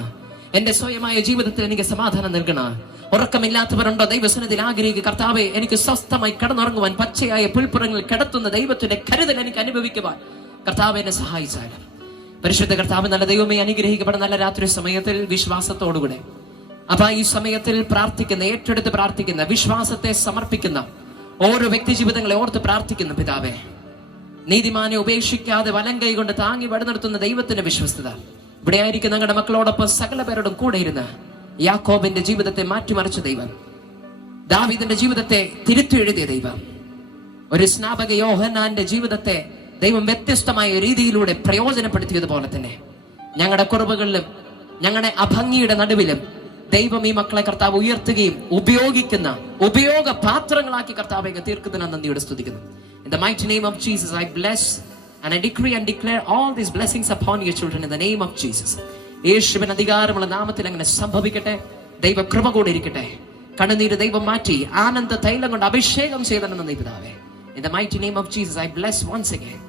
എന്റെ സ്വയമായ ജീവിതത്തിൽ എനിക്ക് സമാധാനം നൽകണ. ഉറക്കമില്ലാത്തവരുണ്ടോ? ദൈവസന്നിധിയിൽ ആഗ്രഹിക്കുക. കർത്താവെ, എനിക്ക് സ്വസ്ഥമായി കിടന്നുറങ്ങുവാൻ, പച്ചയായ പുൽപ്പുറങ്ങളിൽ കിടത്തുന്ന ദൈവത്തിന്റെ കരുതൽ എനിക്ക് അനുഭവിക്കുവാൻ കർത്താവ് എന്നെ സഹായിച്ചാലും. പരിശുദ്ധ കർത്താവ്, നല്ല ദൈവമേ, അനുഗ്രഹിക്കപ്പെടുന്ന നല്ല രാത്രി സമയത്തിൽ വിശ്വാസത്തോടുകൂടെ അപ്പൊ ഈ സമയത്തിൽ പ്രാർത്ഥിക്കുന്ന, ഏറ്റെടുത്ത് പ്രാർത്ഥിക്കുന്ന, വിശ്വാസത്തെ സമർപ്പിക്കുന്ന ഓരോ വ്യക്തി ജീവിതങ്ങളെ ഓർത്ത് പ്രാർത്ഥിക്കുന്നു. പിതാവേ, നീതിമാനെ ഉപേക്ഷിക്കാതെ വലം കൈ കൊണ്ട് താങ്ങി വടനിർത്തുന്ന ദൈവത്തിന്റെ വിശ്വസ്തത ഇവിടെ ആയിരിക്കും. ഞങ്ങളുടെ മക്കളോടൊപ്പം സകല പേരോടും കൂടെ ഇരുന്ന് യാക്കോബിന്റെ ജീവിതത്തെ മാറ്റിമറിച്ച ദൈവം, ദാവീദിന്റെ ജീവിതത്തെ തിരുത്തി എഴുതിയ ദൈവം, ഒരു സ്നാപക യോഹന്നാന്റെ ജീവിതത്തെ ദൈവം വ്യത്യസ്തമായ രീതിയിലൂടെ പ്രയോജനപ്പെടുത്തിയതുപോലെ തന്നെ ഞങ്ങളുടെ കുറവുകളിലും ഞങ്ങളുടെ അഭംഗിയുടെ നടുവിലും ദൈവം ഈ മക്കളെ കർത്താവ് ഉയർത്തുകയും ഉപയോഗിക്കുന്ന ഉപയോഗപാത്രങ്ങളാക്കി കർത്താവെ തീർക്കുന്നതിന് നന്ദിയോടെ സ്തുതിക്കുന്നു. In the mighty name of Jesus, I bless and I decree and declare all these blessings upon your children in the name of Jesus. യേശുവിൻ അധികാരമുള്ള നാമത്തിൽ അങ്ങനെ സംഭവിക്കട്ടെ. ദൈവ കൃപ കൂടെ ഇരിക്കട്ടെ. കണ്ണുനീര് ദൈവം മാറ്റി ആനന്ദ തൈലം കൊണ്ട് അഭിഷേകം ചെയ്തെന്ന് നന്ദി പിതാവേ. In the mighty name of Jesus, I bless once again